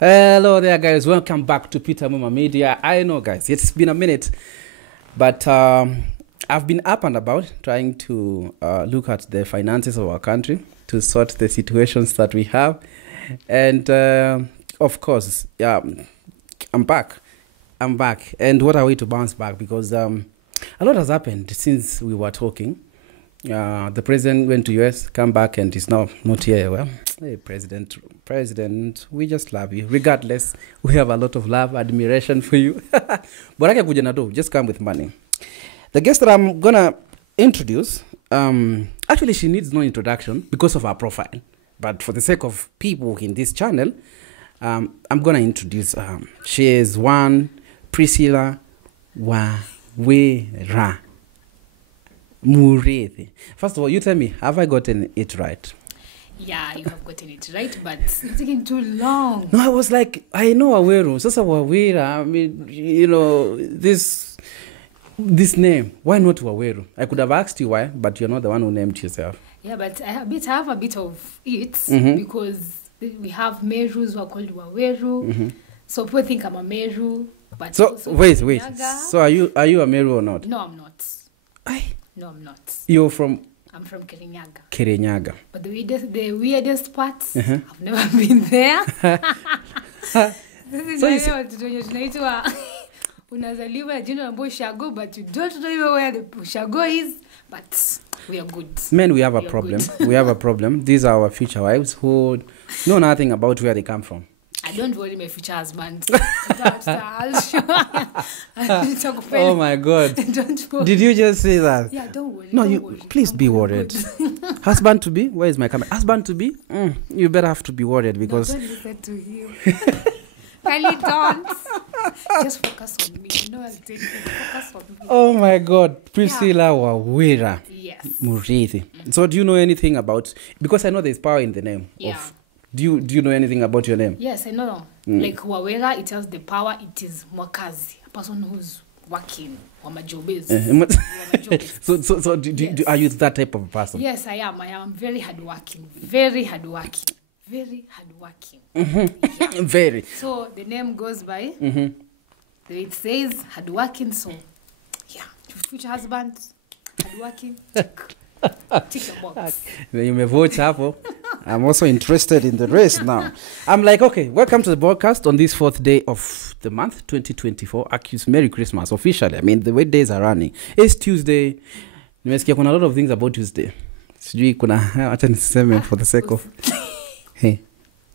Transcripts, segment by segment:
Hello there, guys. Welcome back to Peter Muma Media. I know, guys, it's been a minute, but I've been up and about trying to look at the finances of our country to sort the situations that we have. And of course, yeah, I'm back. And what a way to bounce back, because a lot has happened since we were talking. The president went to US, come back, and is now not here. Well, hey, President, we just love you. Regardless, we have a lot of love, admiration for you. But I can just come with money. The guest that I'm gonna introduce, actually, she needs no introduction because of her profile. But for the sake of people in this channel, I'm gonna introduce. She is one Priscillah Wawira. Murithi. First of all, you tell me, have I gotten it right? Yeah, you have gotten it right, but it's taking too long. No, I was like, I know Wawira. Sasa Wawira, I mean, you know, this name. Why not Wawira? I could have asked you why, but you're not the one who named yourself. Yeah, but I have a bit of it because we have Merus who are called Waweru. So people think I'm a Meru. But so wait. So are you a Meru or not? No, I'm not. No, I'm not. You're from? I'm from Kirinyaga. Kirinyaga. But the weirdest part, I've never been there. This is tunaitwa unazaliwa jina ambayo Ushago, but you don't know even where the Ushago is. But we are good. Men, we have a problem. We have a problem. These are our future wives who know nothing about where they come from. I don't worry, my future husband. Oh my God! Don't worry. Did you just say that? Yeah, don't worry. No, don't worry. Please be worried. Husband to be? Where is my camera? Husband to be? You better have to be worried because. No, don't listen to him. Kindly don't. Just focus on me. You know, I'll take you. Focus on me. Oh my God, Priscillah Wawira. Yes. Murithi. So, do you know anything about? Because I know there's power in the name. Yeah. Do you know anything about your name? Yes, I know. Like Wawira, it has the power. It is mwakazi, a person who's working. Wamajobes. So are you that type of person? Yes, I am. I am very hardworking. Very hardworking. Very hardworking. Yeah. Very. So the name goes by. It says hardworking. So yeah, future husband, hardworking. Tick your box. You may vote, Chapo. I'm also interested in the race now. I'm like, okay, welcome to the broadcast on this 4th day of the month, 2024. Accuse Merry Christmas, officially. I mean, the way days are running. It's Tuesday. Nimesikia kuna a lot of things about Tuesday. Sijui kuna, acha nisiseme for the sake of, hey,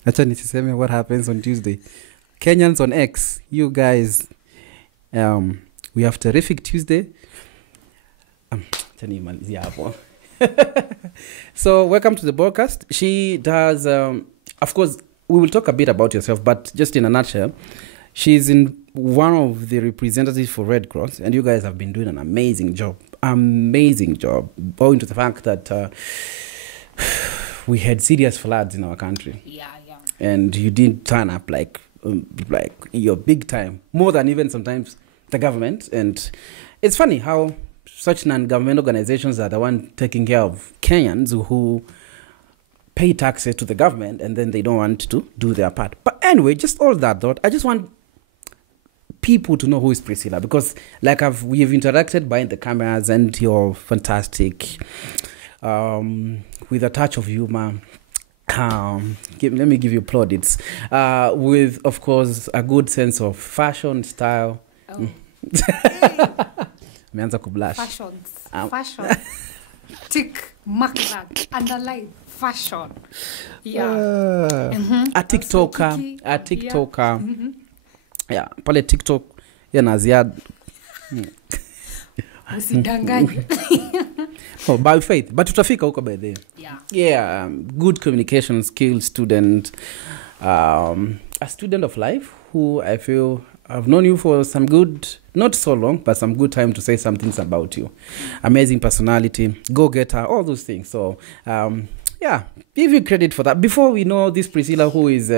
acha nisiseme what happens on Tuesday. Kenyans on X, you guys, we have terrific Tuesday. So welcome to the broadcast. She does of course we will talk a bit about yourself, but just in a nutshell, she's in one of the representatives for Redcross, and you guys have been doing an amazing job owing to the fact that we had serious floods in our country. Yeah. And you didn't turn up like you're big time, more than even sometimes the government. And it's funny how such non-government organizations are the one taking care of Kenyans who pay taxes to the government, and then they don't want to do their part. But anyway, just all that thought, I just want people to know who is Priscillah, because like we have interacted behind the cameras, and you're fantastic, with a touch of humor. Let me give you plaudits, with, of course, a good sense of fashion, style. Meanza kublash. Fashion. Tick, mark that, underline, fashion. Yeah. A TikToker. Yeah, pale TikTok yana ziada. Usidanganye. Oh, by faith. But tutafika huko by the. Yeah, good communication skills student. A student of life who I feel I've known you for some good, not so long, but some good time to say some things about you. Amazing personality, go-getter, all those things. So, yeah, give you credit for that. Before we know this Priscillah, who is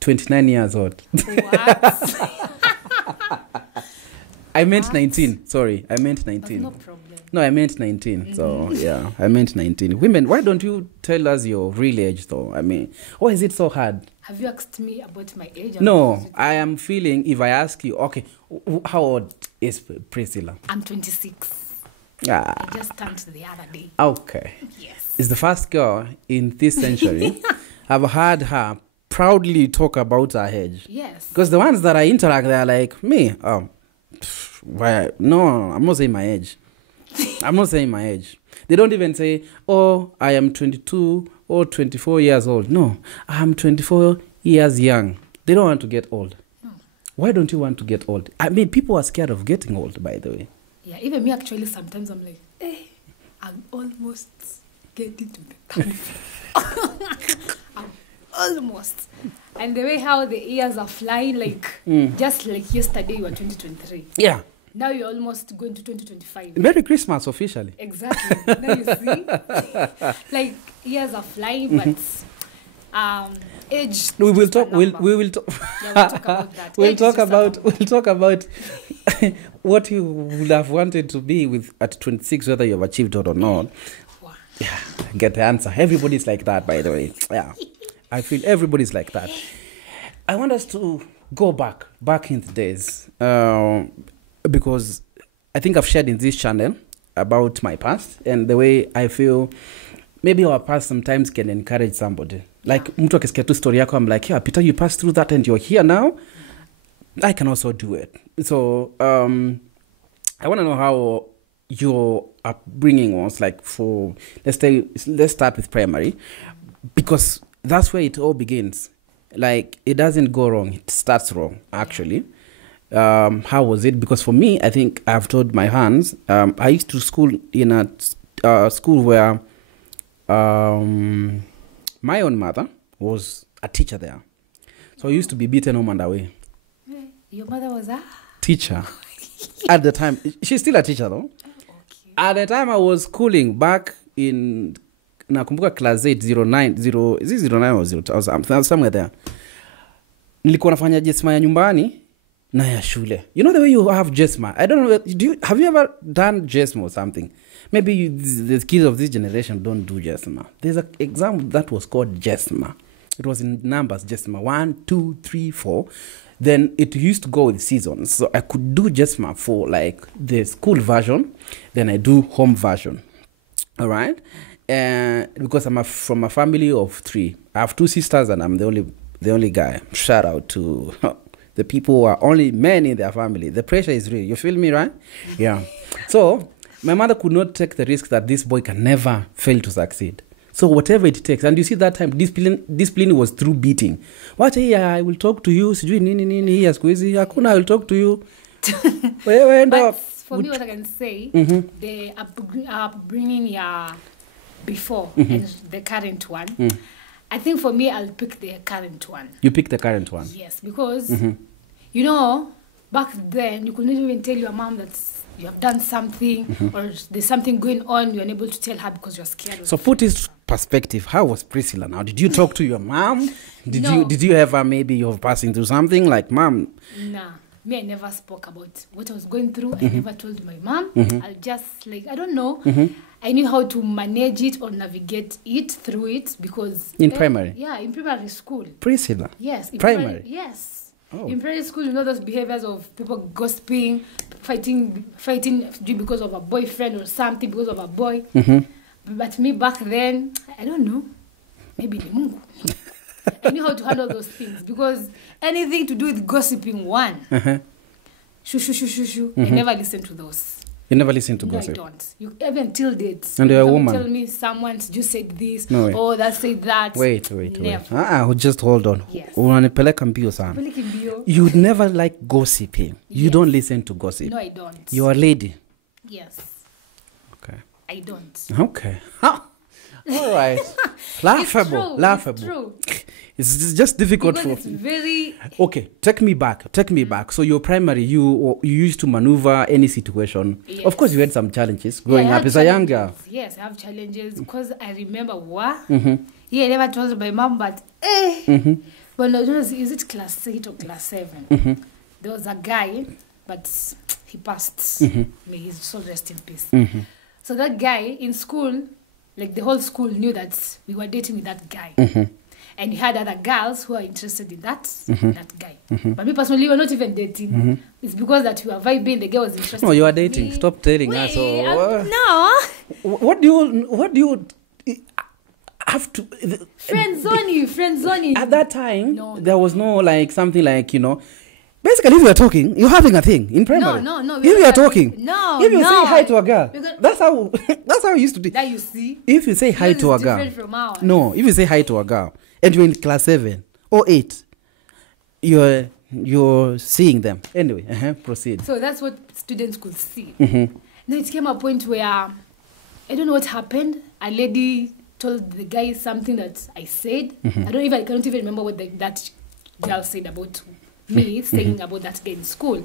29 years old. What? I meant 19. Sorry, I meant 19. No problem. No, I meant 19. So, I meant 19. Women, why don't you tell us your real age, though? I mean, why is it so hard? Have you asked me about my age? No, I am feeling if I ask you, okay, how old is Priscilla? I'm 26. Ah, I just turned the other day. okay. Yes. Is the first girl in this century. I've heard her proudly talk about her age. Yes. Because the ones that I interact, they're like, me, why? No, I'm not saying my age. I'm not saying my age. They don't even say, oh, I am 22 or 24 years old. No, I'm 24 years young. They don't want to get old. No. Why don't you want to get old? I mean, people are scared of getting old, by the way. Yeah, even me actually, sometimes I'm like, I'm almost getting to the 30. I'm almost. And the way how the years are flying, like, just like yesterday you were 2023. Yeah. Now you're almost going to 2025. Merry Christmas, officially. Exactly. Now you see, like, years are flying, but age. We will talk. We will talk. Yeah, we'll talk about that. We'll Age is talk just a about. number. We'll talk about what you would have wanted to be with at 26, whether you've achieved it or not. Wow. Yeah, get the answer. Everybody's like that, by the way. Yeah, I feel everybody's like that. I want us to go back in the days, because I think I've shared in this channel about my past and the way I feel. Maybe our past sometimes can encourage somebody. Like, mtu akisikia tu story yako, I'm like, yeah, Peter, you passed through that and you're here now. I can also do it. So, I want to know how your upbringing was like for, let's start with primary, because that's where it all begins. Like, it doesn't go wrong. It starts wrong, actually. How was it? Because for me, I think I've told my hands, I used to school in a school where my own mother was a teacher there. So I used to be beaten home and away. Your mother was a teacher. At the time, she's still a teacher though. Okay. At the time I was schooling back in nakumbuka class 8 09 0 is it 09 or 0 I was somewhere there. Nilikuwa nafanya jesma ya nyumbani na ya shule. You know the way you have jesma. I don't know, have you ever done jesma or something? Maybe the kids of this generation don't do jesma. There's an exam that was called jesma. It was in numbers, jesma 1 2 3 4. Then it used to go with seasons. So I could do jesma for like the school version, then I do home version. All right? Because I'm from a family of 3. I have 2 sisters and I'm the only guy. Shout out to the people who are only men in their family. The pressure is real. You feel me, right? Yeah. So my mother could not take the risk that this boy can never fail to succeed. So whatever it takes. And you see that time, discipline was through beating. What I will talk to you. Sijui nini hakuna, I will talk to you. But for me, what I can say, the upbringing before and the current one, I think for me, I'll pick the current one. You pick the current one? Yes, because, you know, back then, you could not even tell your mom that you have done something or there's something going on, you're unable to tell her because you're scared. So put it perspective, how was Priscilla now? Did you talk to your mom? Did you ever maybe you're passing through something like mom? Nah, me, I never spoke about what I was going through. I never told my mom. I'll just like, I don't know. I knew how to manage it or navigate it through it because... In primary? Yeah, in primary school. Priscilla? Yes. In primary? Yes. Oh. In primary school, you know those behaviors of people gossiping, fighting because of a boyfriend or something because of a boy. But me back then, I don't know. Maybe ni Mungu. I knew how to handle those things because anything to do with gossiping, shoo. I never listened to those. You never listen to gossip? No, I don't. You even till date. And you're a woman. Tell me someone just said this. No way. Oh, that said that. Wait. Never. Just hold on. Yes. Unanipeleka mbio sana. You'd never like gossiping. You don't listen to gossip. No, I don't. You're a lady. Yes. Okay. I don't. Okay. All right. Laughable. It's true. It's just difficult because it's very... Okay, take me back. So your primary, you used to maneuver any situation. Yes. Of course, you had some challenges growing up as a young girl. Yes, I have challenges because I remember I never told my mom, but well, is it class 8 or class 7? There was a guy, but he passed. May his soul rest in peace. So that guy in school, like the whole school knew that we were dating with that guy. and you had other girls who are interested in that guy. But me personally, we're not even dating. It's because that we are vibing. The girl was interested. No, you are dating. Stop telling us. No. What do you have to? Friend zoning. At that time, No. there was no like something like Basically, if you are talking, you're having a thing in primary. No. If you are talking, if you say hi to a girl, Because that's how it used to be. that you see. If you say hi to a girl, different from ours. no. If you say hi to a girl, and you're in class 7 or 8, you're seeing them. Anyway, proceed. So that's what students could see. Then it came a point where I don't know what happened. A lady told the guy something that I said. I cannot even remember what that girl said about me saying about that guy in school.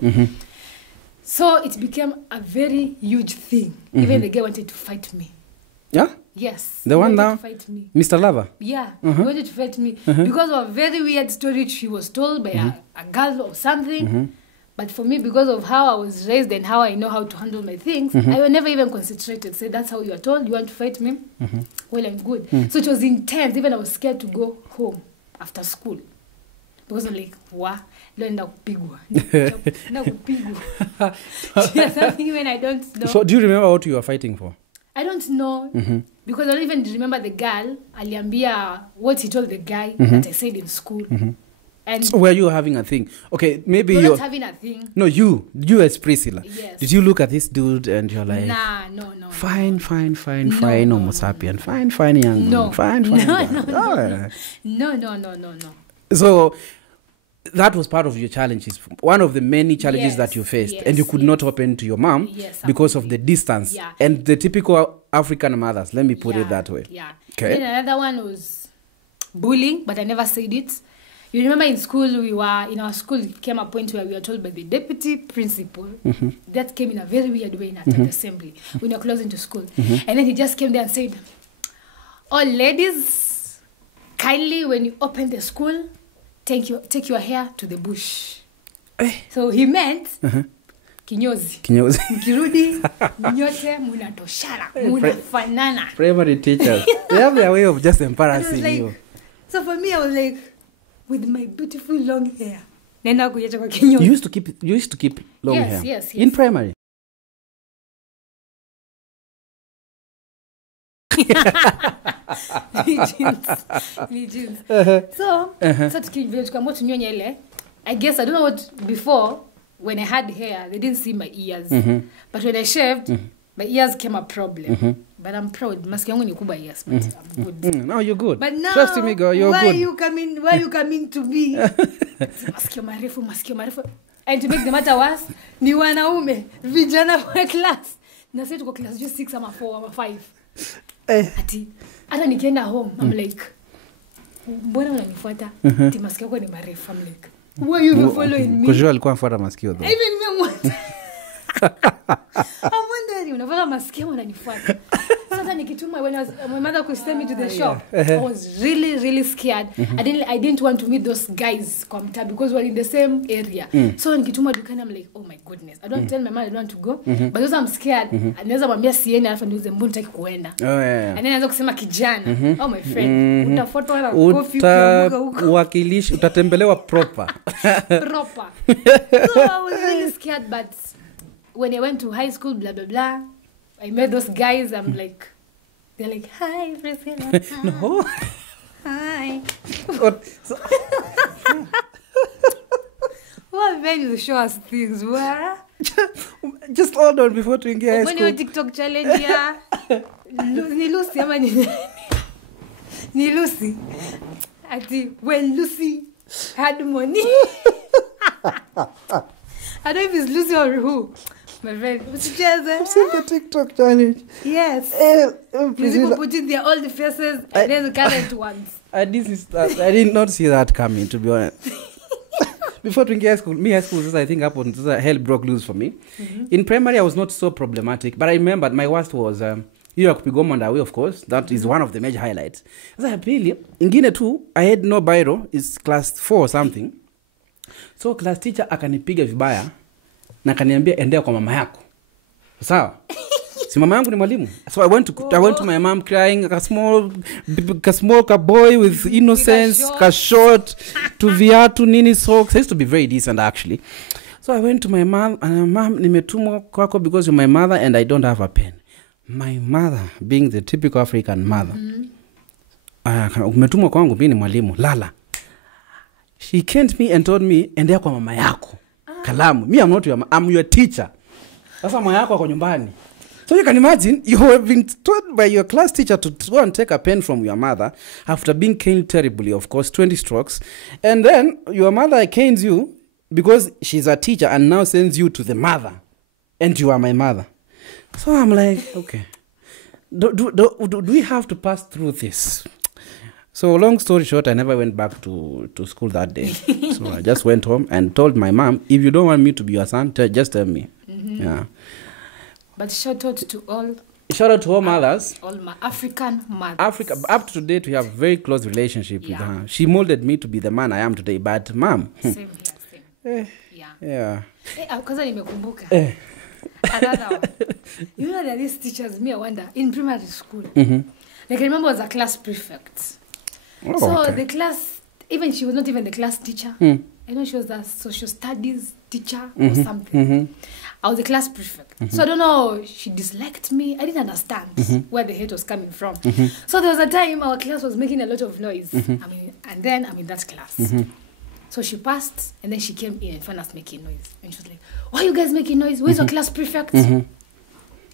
So it became a very huge thing. Even the guy wanted to fight me. Yeah? Yes. The one now? To fight me. Mr. Lover? Yeah. He wanted to fight me because of a very weird story she was told by a girl or something. But for me, because of how I was raised and how I know how to handle my things, I will never even concentrated. Say, that's how you are told, you want to fight me? Well and good. So it was intense. Even I was scared to go home after school. Because I'm like, Naenda kupigwa. Something when I don't know. So do you remember what you were fighting for? I don't know. Because I don't even remember the girl. Aliambia what he told the guy that I said in school. And so were you having a thing? Okay, maybe you're you're not having a thing. No, you as Priscilla. Yes. Did you look at this dude and you're like, no. Fine, No, Homo sapien. Fine, young man. Fine. No. So that was part of your challenges, one of the many challenges that you faced, and you could not open to your mom because of the distance and the typical African mothers. Let me put it that way. Yeah. Okay. And another one was bullying, but I never said it. You remember in school, in our school, it came a point where we were told by the deputy principal, that came in a very weird way in at the assembly, when you're closing to school. And then he just came there and said, all ladies, kindly, when you open the school, take your hair to the bush. So he meant, kinyozi. Mkirudi, nyote, munatoshana, munafanana. Primary teachers, they have their way of just embarrassing you. So for me, I was like, with my beautiful long hair. You used to keep long hair? Yes. In primary? Legends. So tukiamua tunyonya ile, I guess, I don't know what, before, when I had hair, they didn't see my ears. But when I shaved, my ears came a problem. But I'm proud. Maski yangu ni kubwa, yes, but I'm good. No, you're good. But now, trust me, girl, you're good. Why you coming to me? Masikio marefu. And to make the matter worse, ni wanaume, vijana wa class. Na sasa tuko class just 6 ama 4 ama 5. Ati hata nikienda home, I'm like, mbona unanifuata? Ati masikio yako ni marefu. I'm like, why you following me? Kujua alikuwa anafuata masikio though. Even me I'm wondering, unafuata masikio unanifuata. Sasa nikituma, when my mother could send me to the shop, I was really, really scared. I didn't want to meet those guys kwa mtaa because we're in the same area. So nikituma dukani, I'm like, oh my goodness. I don't tell my mom I don't want to go, but because I'm scared, anaweza mwambia sieni alafu niuze mbona nitaki kuenda. And then anaanza kusema kijana, oh my friend, utafuatwa na coffee kwa huko. Wakilishi utatembelewa proper. So I was really scared, but when I went to high school, blah blah blah, I met those guys. I'm like, they're like, hi, Priscilla. No. Hi. So, What made you show us things? Where? Just hold on before to engage. When you TikTok challenge, yeah. Ni Lucy, ama ni Lucy. Ati, when Lucy had money. I don't know if it's Lucy or who. My friend, I've seen the TikTok challenge. Yes. People putting their old faces and then the current ones. I did not see that coming, to be honest. Before to high school, I think happened. Hell broke loose for me. In primary, I was not so problematic, but I remember my worst was kupigoma on the way, of course. That is one of the major highlights. Sasa pili, ingine tu, I had no biro. It's class 4 or something. So class teacher akanipiga vibaya na kaniambia endea kwa mama yako. Sawa? Si mama yangu ni mwalimu. So I went to my mom crying, a small boy with innocence, ka short, to viatu, nini socks. I used to be very decent actually. So I went to my mom, and mom, nimetumwa kwako because you're my mother and I don't have a pen. My mother, being the typical African mother, umetumwa kwangu mimi ni mwalimu, lala. She came me and told me, endea kwa mama yako. Kalamu. Me, I'm your teacher. Sasa mama yako ako nyumbani. So you can imagine, you have been told by your class teacher to go and take a pen from your mother after being caned terribly, of course, 20 strokes. And then your mother canes you because she's a teacher and now sends you to the mother. And you are my mother. So I'm like, okay. Do we have to pass through this? So long story short, I never went back to school that day. So I just went home and told my mom, if you don't want me to be your son, just tell me. Mm-hmm. Yeah. But shout out to all. Shout out to all mothers. All my African mothers. Africa. Up to date, we have a very close relationship with her. She molded me to be the man I am today. But mom. Same here, same. Yeah. Kwanza nimekumbuka. Another one. You know that these teachers, me, I wonder, in primary school. Mm-hmm. Like I remember I was a class prefect. Oh, so okay. the class, even she was not even the class teacher. I know she was a social studies teacher or something. Mm-hmm. I was the class prefect. Mm-hmm. So I don't know, she disliked me. I didn't understand where the hate was coming from. Mm-hmm. So there was a time our class was making a lot of noise. And then I'm in that class. Mm-hmm. So she passed, and then she came in and found us making noise. And she was like, why are you guys making noise? Where's your class prefect?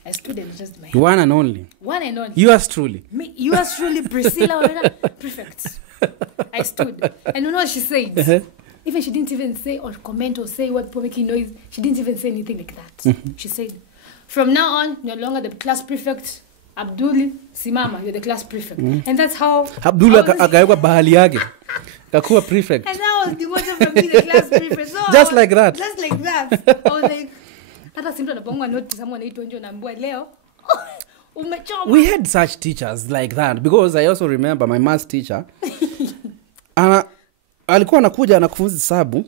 I stood and just my hand. One and only. One and only. Yours truly. Me, yours truly, Priscillah Wawira, prefect. I stood. And you know what she said? Even she didn't even say or comment or say what people making noise. She didn't even say anything like that. She said, from now on, you're no longer the class prefect. Abdul Simama, you're the class prefect. And that's how... Abdul akawekwa bahali yake. Kakuwa prefect. And I was demoted from being the class prefect. So just like that. Just like that. I was like... We had such teachers like that because I also remember my maths teacher alikuwa anakuja anakufunza hesabu.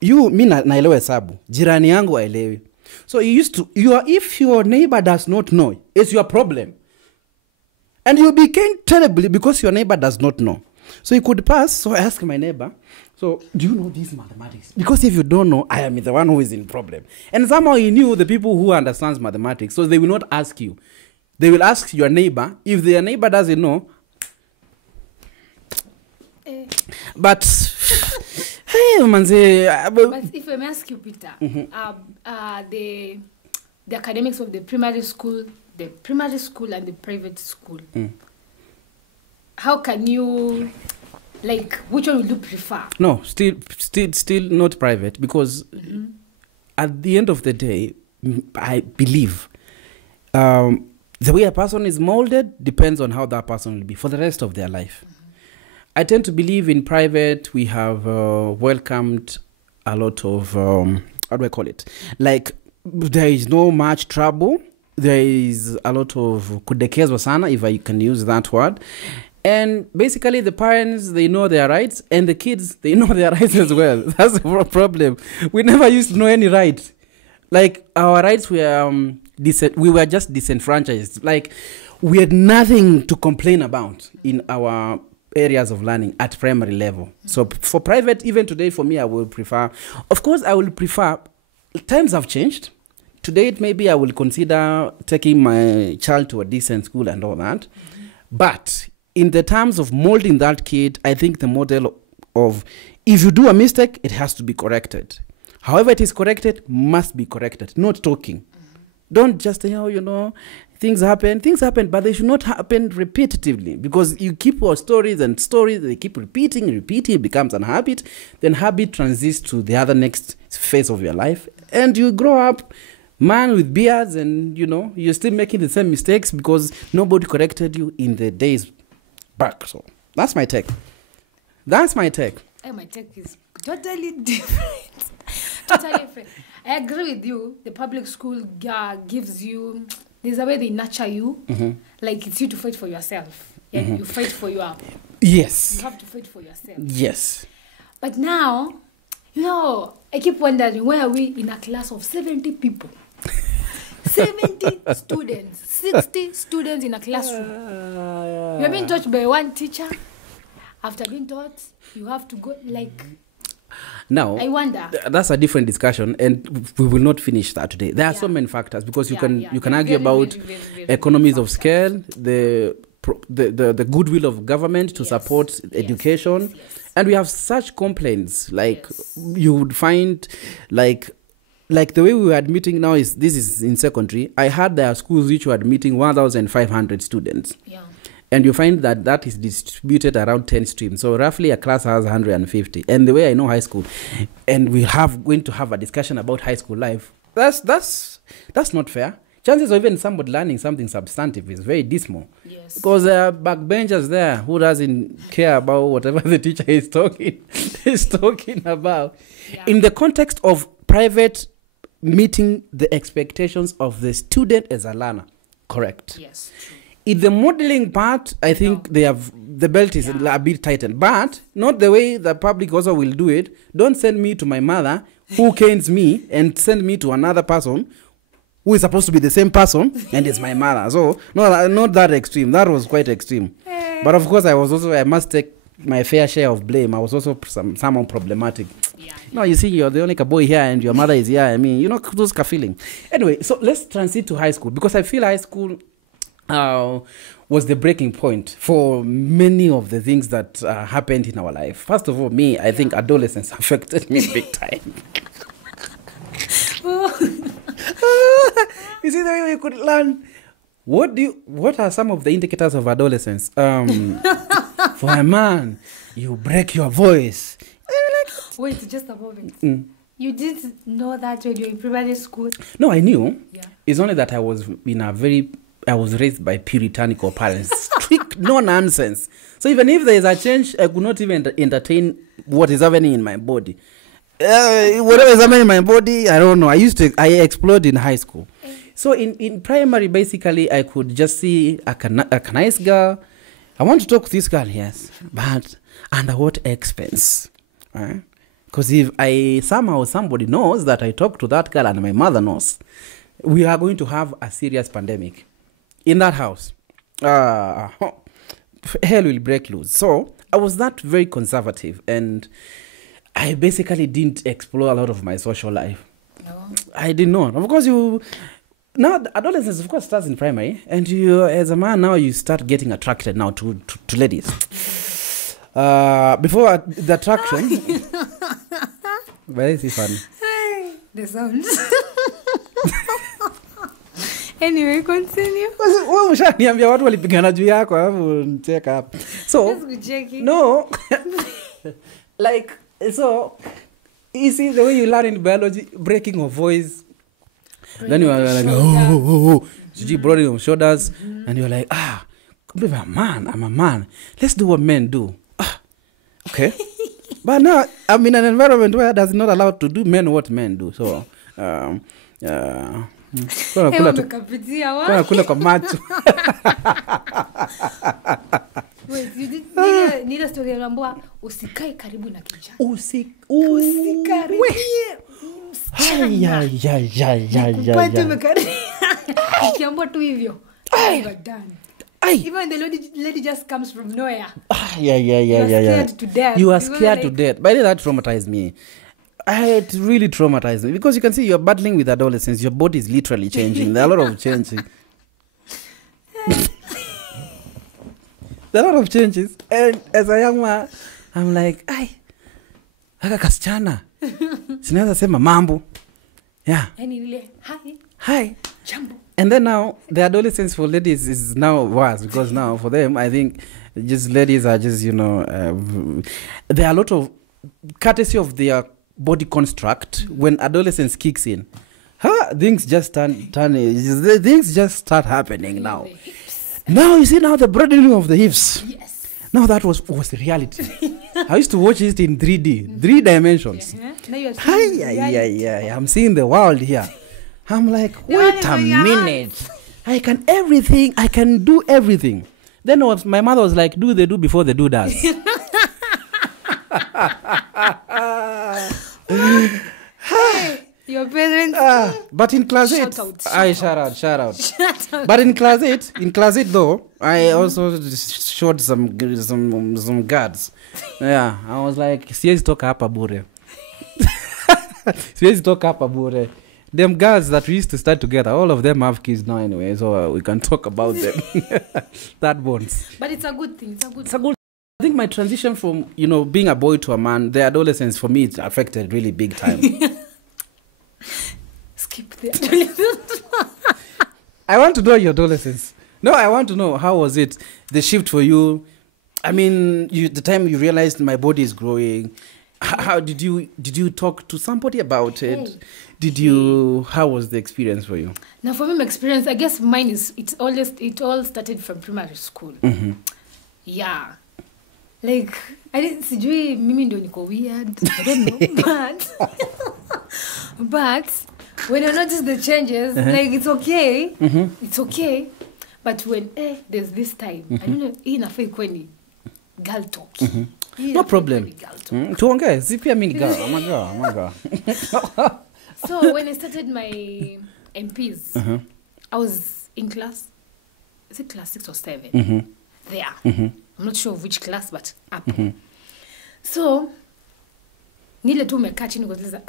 Mimi naelewa hesabu, jirani yangu haelewi. So you used to if your neighbor does not know, it's your problem. And you became terrible because your neighbor does not know. So he could pass. So I asked my neighbor, so do you know this mathematics? Because if you don't know, I am the one who is in problem. And somehow he knew the people who understands mathematics. So they will not ask you. They will ask your neighbor. If their neighbor doesn't know. But hey, manze. But if I may ask you, Peter, the academics of the primary school and the private school. How can you, like, which one would you prefer? No, still not private because at the end of the day, I believe the way a person is molded depends on how that person will be for the rest of their life. I tend to believe in private, we have welcomed a lot of, how do I call it? Like, there is no much trouble. There is a lot of kudekezwa sana, if I can use that word. And basically the parents, they know their rights, and the kids, they know their rights as well. That's the problem. We never used to know any right. Like, our rights were, we were just disenfranchised. Like, we had nothing to complain about in our areas of learning at primary level. So for private, even today, for me, I will prefer, of course, I will prefer, times have changed. Today, maybe I will consider taking my child to a decent school and all that. But in the terms of molding that kid, I think the model of if you do a mistake, it has to be corrected. However it is corrected, must be corrected, not talking. Don't just say, oh, you know, things happen, but they should not happen repetitively because you keep your stories, they keep repeating, it becomes a habit. Then habit transits to the other next phase of your life. And you grow up, man with beards, and, you know, you're still making the same mistakes because nobody corrected you in the days back. So that's my take. My take is totally different. Totally different. I agree with you. The public school gives you, there's a way they nurture you. Like it's you to fight for yourself. Yeah, you fight for your... Yes. You have to fight for yourself. Yes. But now, you know, I keep wondering, where are we in a class of 70 people? 70 students, 60 students in a classroom. You're being taught by one teacher. After being taught, you have to go like. Now, I wonder. That's a different discussion, and we will not finish that today. There are so many factors because you can argue about economies of scale, the goodwill of government to support education, and we have such complaints. Like you would find, like the way we were admitting now this is in secondary. I heard there are schools which were admitting 1,500 students. Yeah. And you find that is distributed around 10 streams. So roughly a class has 150. And the way I know high school, and going to have a discussion about high school life, that's not fair. Chances of even somebody learning something substantive is very dismal. Yes. Because there are backbenchers there who doesn't care about whatever the teacher is talking about. Yeah. In the context of private meeting the expectations of the student as a learner. Correct. Yes. True. In the modeling part, I think the belt is a bit tightened, but not the way the public also will do it. Don't send me to my mother who canes me and send me to another person who is supposed to be the same person and is my mother. So, no, not that extreme. That was quite extreme. But of course, I must take my fair share of blame. I was also somehow problematic. No, you see, you're the only boy here and your mother is here. I mean, those feeling. Anyway, so let's transit to high school because I feel high school was the breaking point for many of the things that happened in our life. First of all, I think adolescence affected me big time. You see the way we could learn. What are some of the indicators of adolescence? For a man, you break your voice. Wait, just a moment. You didn't know that when you were in primary school? No, I knew. Yeah. It's only that I was raised by puritanical parents. Strict, no nonsense. So even if there is a change, I could not even entertain what is happening in my body. Whatever is happening in my body, I don't know. I exploded in high school. So in primary, basically, I could just see a nice girl. I want to talk to this girl, yes. But under what expense? Because if somebody knows that I talk to that girl and my mother knows, we are going to have a serious pandemic in that house. Hell will break loose. So I was not very conservative, and I basically didn't explore a lot of my social life. No. I did not. Of course, now adolescence, of course, starts in primary, and you, as a man, now you start getting attracted now to ladies. Before the attraction, very funny. The sounds. Anyway, continue. Ushaniambia watu walipigana juu yako alafu check up. So no. Like, so you see the way you learn in biology, breaking of voice. Then you are like, oh. So you broaden your shoulders, and you're like, I'm a man. Let's do what men do. Okay. But now I'm in an environment where that's not allowed to do what men do. So kula kwa macho. Wait, you did need a story ambao usikae karibu na kijana. Usikaribie. Kupata mekari. Kiambo tu hivyo. Even the lady just comes from nowhere. Yeah. You are scared to death. By that traumatized me. It really traumatized me because you can see you're battling with adolescence. Your body is literally changing. There are a lot of changing. There are a lot of changes. And as a young man, I'm like, haka kasichana. Sinaweza sema mambo. Yeah. Hi. Jambo. And then now, the adolescence for ladies is now worse because now for them, I think just ladies are just, there are a lot of courtesy of their body construct when adolescence kicks in. Things just things just start happening now. Now you see now the broadening of the hips. Yes. Now that was the reality. I used to watch it in 3D, 3 dimensions. Now you're seeing I'm seeing the world here. I'm like, wait a minute. I can do everything. Then my mother was like, do they do before the do does. Your parents. But in class 8, shout out. But in class 8 though, I also showed some guards. Yeah, I was like, siwezi toka hapa bure. Siwezi toka hapa bure. Them girls that we used to start together, all of them have kids now anyway, so we can talk about them. That bonds. But it's a good thing. I think my transition from, being a boy to a man, the adolescence for me, it affected really big time. Skip the adolescence. I want to know your adolescence. No, I want to know, how was it, the shift for you? I mean, the time you realized my body is growing, how did you talk to somebody about it? How was the experience for you? Now for me, my experience, I guess mine is, it all started from primary school. Mm-hmm. Yeah. Like, sijui mimi ndio niko weird. I don't know. But when I notice the changes, like, it's okay. Mm-hmm. It's okay. But when there's this time, I don't know, hii inafaa ikuwe ni girl talk. No problem. Tuongee, si pia mimi girl. Oh my god. So when I started my MPs, I was in class, is it class 6 or 7? There. I'm not sure of which class, but up. So, nile tu mekaa chini kuuliza,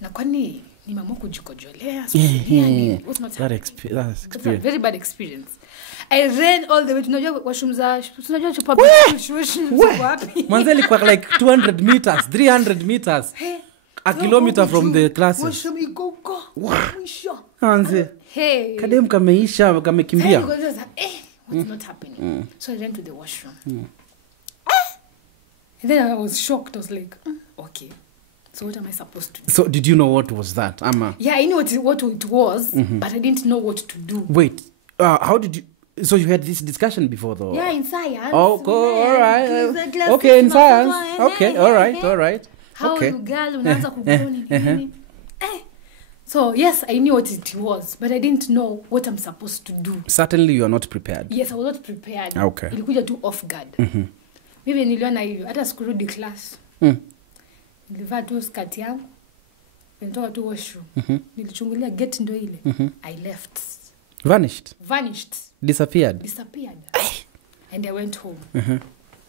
na kwani ni mama kujikojolea? What's not happening? That's It's a very bad experience. I ran all the way to Najua washroom za chupa wapi. Manzeli kwa like 200 meters, 300 meters. A kilometer from the classes. Washroom iko. Anze. Hey. Kadem kameisha, kamekimbia. What's not happening? So I ran to the washroom. And then I was shocked. I was like, okay. So what am I supposed to do? So did you know what was that? Yeah, I knew what it was, but I didn't know what to do. Wait, how did you... So you had this discussion before though? Yeah, in science. Oh, all right. Okay, in science. Okay, all right. How okay. you girl unaanza kugoni. So yes, I knew what it was, but I didn't know what I'm supposed to do. Certainly you are not prepared. Yes, I was not prepared. Okay. Ilikuja tu off guard. Mimi niliona hivyo hata sikurudi class. Nilivaa tu skirt yangu. Nilitoka tu washroom. Nilichungulia gate ndo ile. I left. Vanished. Disappeared. And I went home.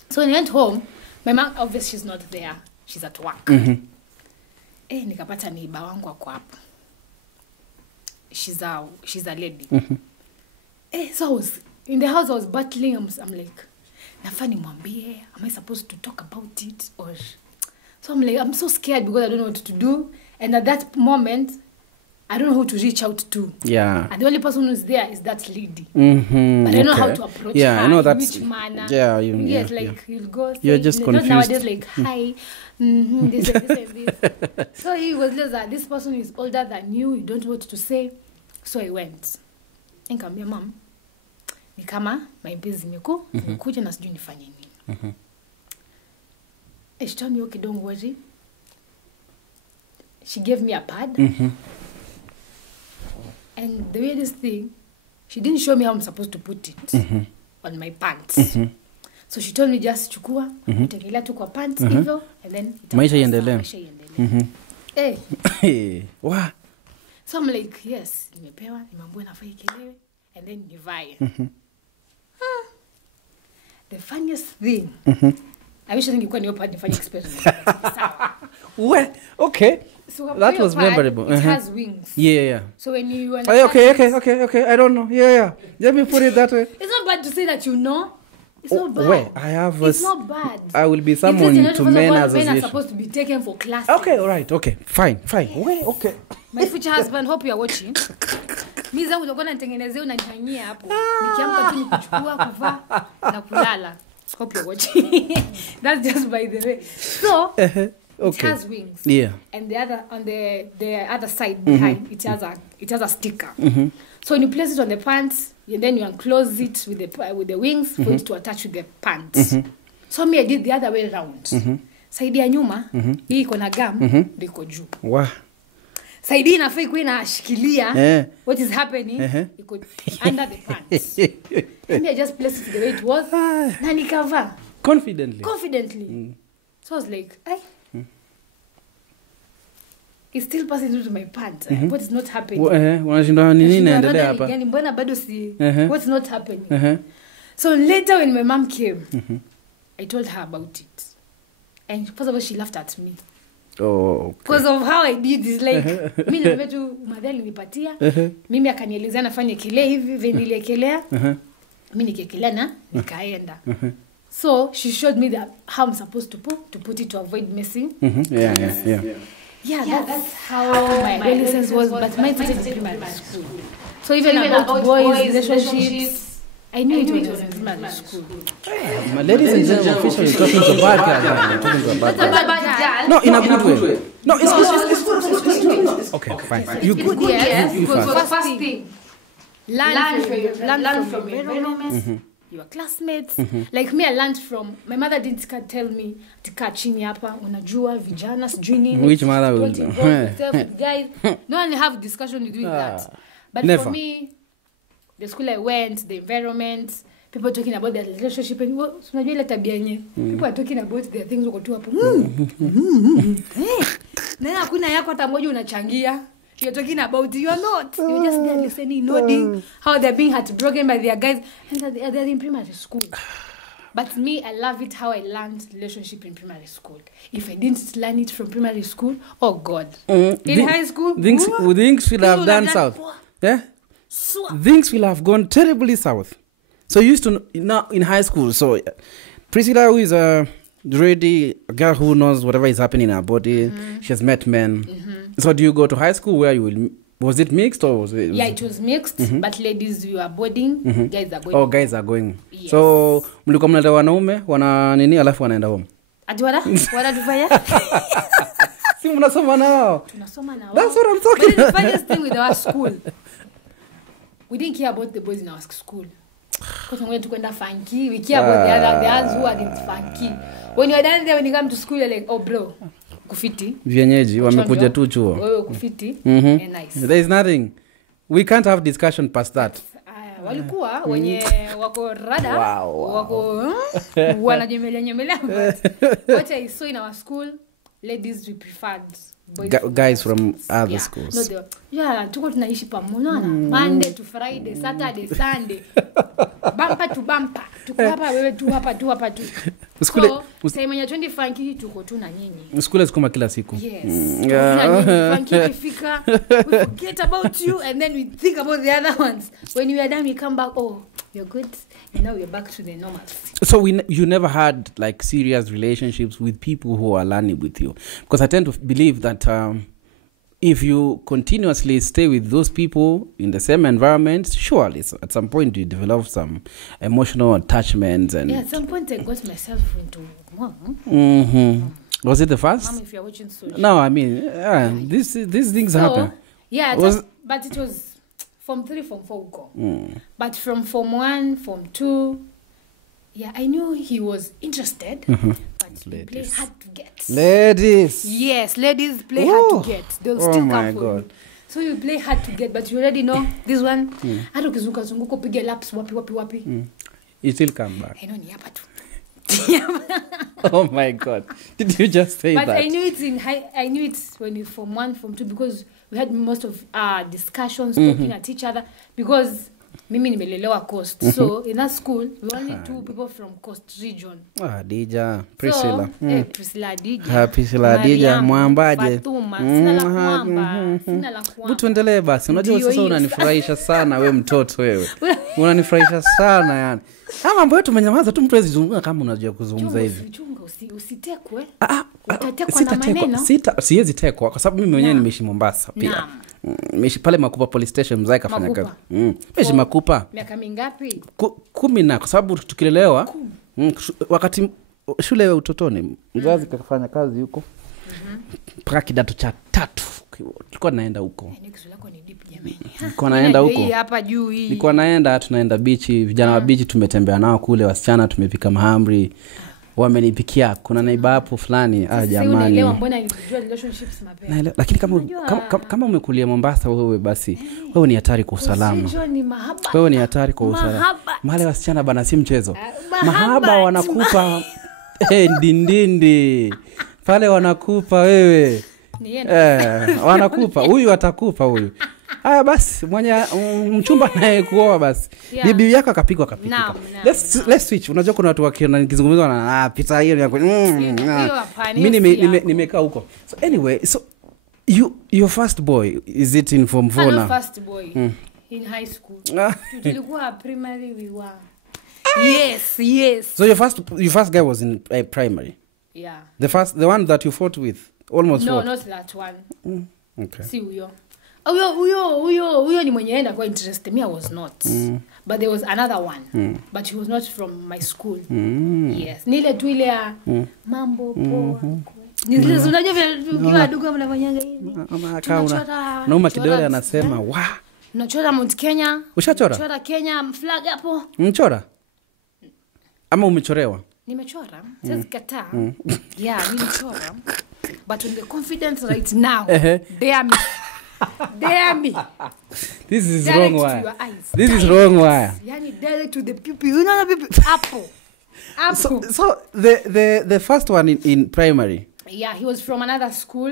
So when I went home, my mom, obviously she's not there. She's at work. Nikapata neighbor wangu ako hapo. She's a lady. So I was in the house, I was battling. I'm like, nafaa nimwambie, am I supposed to talk about it? So I'm like, I'm so scared because I don't know what to do. And at that moment, I don't know who to reach out to. Yeah. And the only person who's there is that lady. But I don't know how to approach her. I know that's... In which manner. Yeah. You'll go... You're just confused. Nowadays, like, hi, this and this. So he was just like, this person is older than you don't know what to say. So I went. Nikamwambia mom, ni kama maibezi niko, nikuja na sijui nifanye nini. She told me, okay, don't worry. She gave me a pad. And the weirdest thing, she didn't show me how I'm supposed to put it on my pants. So she told me just chukua, utekelea tu kwa pants hivyo, and then maisha iendelee. Wow. So I'm like, yes, nimepewa, nimeambiwa nafaa ikelewe, and then nivae. The funniest thing, I wish I ningekuwa niyo pad nifanye experiment. Sawa. Well, okay. So that was memorable. It has wings. Yeah. So when you... Okay. I don't know. Yeah. Let me put it that way. It's not bad to say that you know. It's not bad. Wait, I have It's not bad. I will be someone to men association. Men are supposed to be taken for classes. Okay, all right. Okay, fine. Wait, okay. My future husband, hope you are watching. Mimi zangu utakuwa nitengenezea unanifanyia hapo. Nikiamka tu nikuchukua kuvaa na kulala. Hope you're watching. That's just by the way. So, okay. It has wings. Yeah. And the other on the other side behind it has a sticker. So when you place it on the pants, and then you unclose it with the wings for it to attach with the pants. So me I did the other way around. Saidi ya nyuma hii iko na gum liko juu. Wow. Saidi inafaa ikuwe inashikilia what is happening iko under the pants. And I just placed it the way it was na nikavaa confidently. So I was like, it's still passing through to my pants. What is not happening? Unashinda nini inaendelea hapa? Yani mbona bado si what's not happening? So later when my mom came, I told her about it. And first of all, she laughed at me. Oh, because of how I did this, like mimi nilimwambia tu madhali nipatia, mimi akanielezea nafanye kile hivi venilekelea, mimi nikekelea na nikaenda. So she showed me that how I'm supposed to put it to avoid messing. Yeah, that's how my adolescence was, but mine started in primary school. So even about boys relationships, I knew it was in primary school. My ladies and gentlemen, officially talking to bad guys. Talking to a bad guy. No, in a good way. No, it's okay, fine. You good? Yes, you first thing. Learn from your environment, your classmates. Like me, I learned from, my mother didn't tell me to catch chini hapa, unajua, vijana, sijui nini. Which mother will do? Guys, no one have discussion with doing that. But never. For me, the school I went, the environment, people talking about their relationship, and unajua ile tabia yenye. People are talking about their things wako tu hapo. Na hakuna yako hata moja unachangia. You're talking about you are not. You're just there listening, nodding, how they're being heartbroken by their guys, and they're in primary school. But me, I love it how I learned relationship in primary school. If I didn't learn it from primary school, oh God. In high school, things will have done south. Yeah? Things will have gone terribly south. So you used to, now in high school, so Priscilla, who is already a girl who knows whatever is happening in her body, she has met men. So do you go to high school where you will, was it mixed or was it? Yeah, it was mixed, but ladies, you are boarding, guys are going. Oh, guys are going. Yes. So mlikuwa mnaenda wanaume, wana nini alafu wanaenda home? Ati wanatufanya? Si mnasoma nao? Tunasoma nao. That's what I'm talking about. The funniest thing with our school, we didn't care about the boys in our school. Because when we went to funky, we care about the others who are funky. When you are done there, when you come to school, you're like, oh bro, kufiti. Vienyeji, wamekuja tu chuo. Wewe kufiti, nice. There is nothing. We can't have discussion past that. Walikuwa wenye wako rada, wako wanajemelea. What I saw in our school, ladies we preferred guys from other schools. No, tuko tunaishi pamoja Monday to Friday, Saturday, Sunday. Bumper to bumper. Tuko hapa wewe tu hapa tu. So, sasa mwenye 20 funky tuko tu na nyinyi. Skule sikuma kila siku. Yes. Funky kifika. We forget about you and then we think about the other ones. When we are done we come back, oh, you're good. And now we're back to the normal. So you never had like serious relationships with people who are learning with you? Because I tend to believe that if you continuously stay with those people in the same environment, surely at some point you develop some emotional attachments. And at some point I got myself into Was it the first? Mom, if you're watching social. No, I mean, these things happen. Yeah, but it was Form 3, Form 4 But from Form 1, Form 2, yeah, I knew he was interested, but play hard to get. Ladies. Yes, ladies play hard to get. They'll still come for you. So you play hard to get, but you already know this one. Hata ukizunguka zunguko piga laps wapi. You still come back. I know ni hapa tu. Oh my God! Did you just say but that? But I knew it when we Form 1, Form 2 because we had most of discussions talking at each other because mimi nimelelewa Coast. So in that school we only 2 people from Coast region. Dija, Priscilla. So, Priscilla Dija. Priscilla Dija, mwambaje. Fatuma, sina la kuamba. Tuendelee basi. Unajua sasa unanifurahisha sana wewe mtoto wewe. Unanifurahisha sana yani. Kama mambo yetu tumenyamaza tu mtu azizungumza kama unajua kuzungumza hivi. Usitekwe. Utatekwa na maneno. Siwezi tekwa kwa sababu mimi mwenyewe nimeishi Mombasa pia. Nimeishi pale Makupa Police Station mzai kafanya kazi. Nimeishi Makupa. Miaka mingapi? 10 na kwa sababu tukilelewa wakati shule ya utotoni mzazi kafanya kazi huko. Mpaka kidato cha 3 tulikuwa naenda huko. Nilikuwa naenda huko. Hapa juu hii. Nilikuwa naenda tunaenda beach, vijana wa beach tumetembea nao kule, wasichana tumepika mahamri. Wamenipikia kuna naiba hapo fulani jamani. Unaelewa mbona nilijua relationships mapema. Lakini kama umekulia Mombasa wewe basi wewe ni hatari kwa usalama. Wewe ni hatari kwa usalama. Mahali wasichana bana si mchezo. Mahaba wanakupa ndindindi. Pale wanakupa wewe. Wanakupa huyu atakupa huyu. Haya basi mwenye mchumba naye kuoa basi. Bibi yako akapikwa. Let's switch. Unajua kuna watu wakiona nikizungumza na pita hiyo yako. Mimi nimekaa huko. So anyway, so your first boy, is it in form 4 now? First boy in high school. Tulikuwa primary we were. Yes. So your first guy was in primary? Yeah. The one that you fought with almost No, fought? not that one. Okay. Si huyo. Huyo ni mwenye enda kwa interested. Me I was not. But there was another one. But he was not from my school. Yes. Nile tu ile mambo poa. Nile unajua vile ukiwa adugu mnafanyanga hivi. Nauma kidole anasema, "Wa, nachora Mount Kenya." Ushachora? Nachora Kenya flag hapo. Mchora? Ama umechorewa? Nimechora. Sasa kataa. Yeah, nilichora. But with the confidence right now. Dare me. This is direct wrong to wire. your eyes. This is wrong wire. Yani direct to the people. You know the people. Apple. So the first one in primary. Yeah, he was from another school.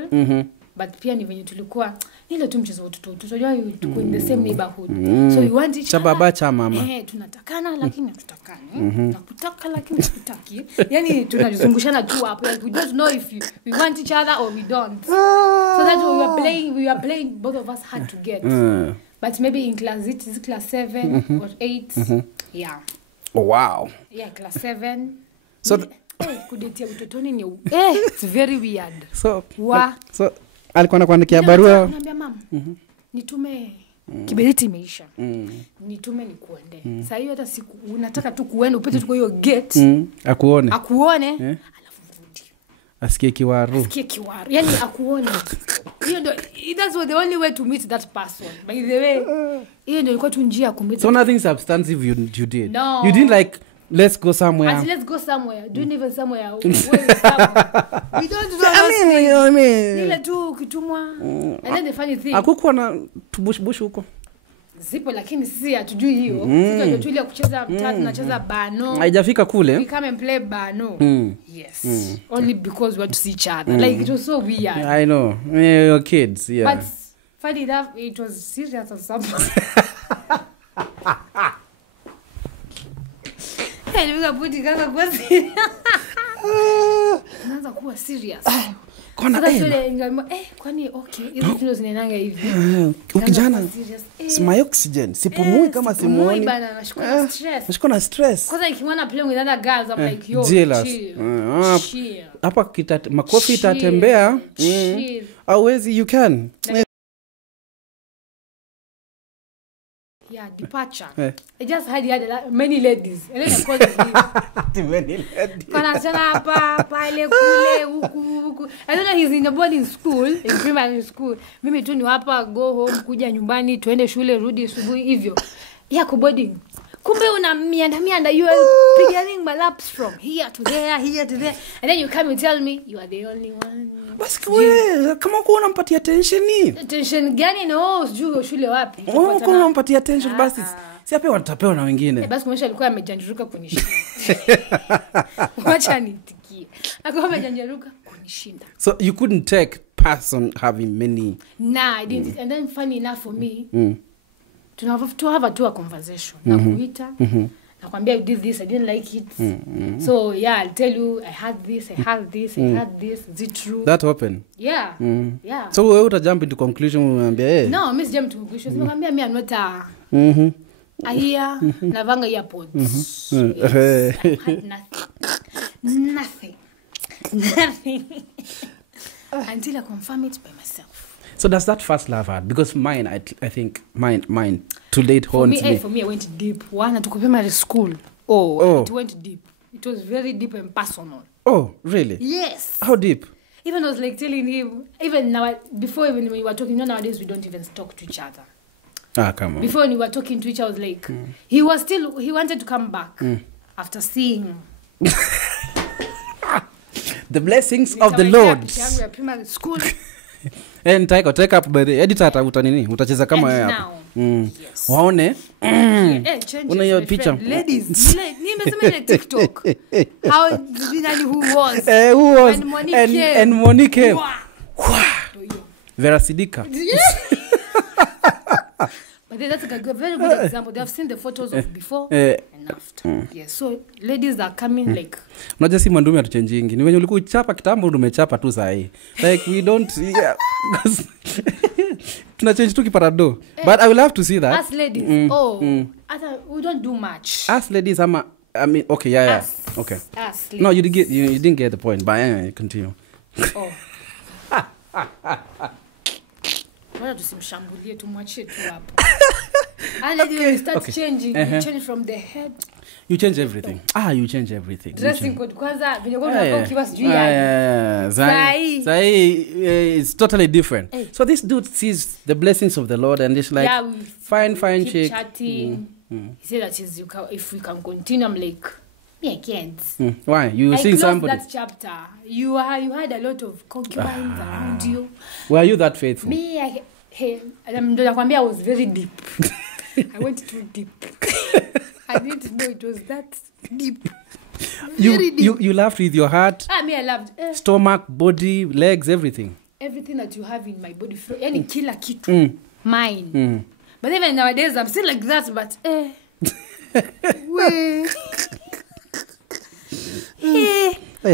But pia ni venye tulikuwa ile tu mchezo watoto. Tunajua tuko in the same neighborhood. So we want each other. Cha baba cha mama. Tunatakana lakini tutakani. Nakutaka lakini tutaki. Yani tunazungushana tu hapo. Like we don't know if we want each other or we don't. So that's what we were playing both of us had to get. But maybe in class 7 or 8. Yeah. Oh wow. Yeah, class 7. So kudetia utotoni ni it's very weird. So alikuwa anakuandikia barua. Ananiambia mama, nitume kiberiti imeisha. Nitume nikuende. Sasa hiyo hata siku unataka tu kuenda upite tu kwa hiyo gate. Akuone. Alafu rudi. Asikie kiwaru. Yani akuone. Hiyo ndio that's the only way to meet that person. By the way, hiyo ndio ilikuwa tu njia ya kummeet. So nothing substantive you did. No. You didn't like let's go somewhere. Let's go somewhere. Do even somewhere. We don't do I mean. Ile tu kitumwa. And then the funny thing. Hakukuwa na tubush huko. Zipo lakini sisi hatujui hiyo. Sisi ndio tu ile kucheza mtatu tunacheza bano. Haijafika kule. We come and play bano. Yes. Only because we want to see each other. Like it was so weird. I know. You're kids, yeah. But funny enough, it was serious or something. Niliweka puti kaka kwa serious. Naanza kuwa serious. Kona kwani okay, hizo ndio zinaenanga hivi. Ukijana. It's my oxygen. Sipumui kama simuoni. Bana nashukua stress. Nashukua stress. Kwanza nikiona playing with other girls I'm like yo. Chill. Hapa makofi itatembea. Hawezi you can. Yeah, departure. I just had many ladies. And then I called them. Many ladies. Kana sana hapa, pale kule, huku. I don't know, he's in a boarding school, in primary school. Mimi tu ni hapa, go home, kuja nyumbani, tuende shule, rudi asubuhi hivyo. Yako boarding. Kumbe una mianda, you are picking my laps from here to there. And then you come and tell me, you are the only one. Basi wewe, kama uko unampatia attention ni? Attention gani no, sijui shule wapi. Uko unampatia attention basi. Si apewa watapewa na wengine. Basi kumesha alikuwa amejanjuruka kunishinda. Wacha nitikie. Alikuwa amejanjuruka kunishinda. So you couldn't take person having many. Nah, I didn't. And then funny enough for me, to have a conversation. Nakuita. Nakwambia you did this, I didn't like it. So yeah, I'll tell you I had this. Is it true? That happened? Yeah. Yeah. So wewe utajump into conclusion unamwambia No, miss jump to conclusion. Nakwambia me I'm not a here navanga earpods. Yes, I had nothing. Until I confirm it by myself. So does that first love hard? Because mine, I think mine to date haunts me. For me, I went deep. One, I took primary school. It went deep. It was very deep and personal. Oh, really? Yes. How deep? Even I was like telling him, even now, before even when we were talking, nowadays we don't even talk to each other. Come on. Before when we were talking to each other, I was like, he wanted to come back after seeing the blessings of the Lord. Primary school. And take up by the editor utacheza kama wewe hapo. Yes. Waone. Una hiyo picha. Ladies, nimesema ile TikTok. How who was? Who was? And Monique. Vera Sidika. But that's like a very good example. They have seen the photos of before and after. Yes. So ladies are coming like. Unajua si mandume atuchenjingi. Ni wenye ulikuwa uchapa kitambo umechapa tu sahi. Like we don't tuna change tu kiparado. But I will have to see that. As ladies. We don't do much. As ladies I mean okay, yeah. Okay. As no, you didn't get the point. But anyway, continue. Oh. Wala tusimshambulie tumwachie tu hapo. And then you start changing. You change from the head. You change everything. You change everything. Dressing code kwanza venye kwa kiwa sijui yani. Sai it's totally different. So this dude sees the blessings of the Lord and is like fine chick. Chatting. He said that if we can continue, I'm like, me I can't. Why? You seen somebody? That chapter. You had a lot of concubines around you. Were you that faithful? Me, I was very deep. I went too deep. I didn't know it was that deep. Very deep. You laughed with your heart. Me, I loved stomach, body, legs, everything. Everything that you have in my body. Any killer kitu. Mine. But even nowadays, I'm still like that, but I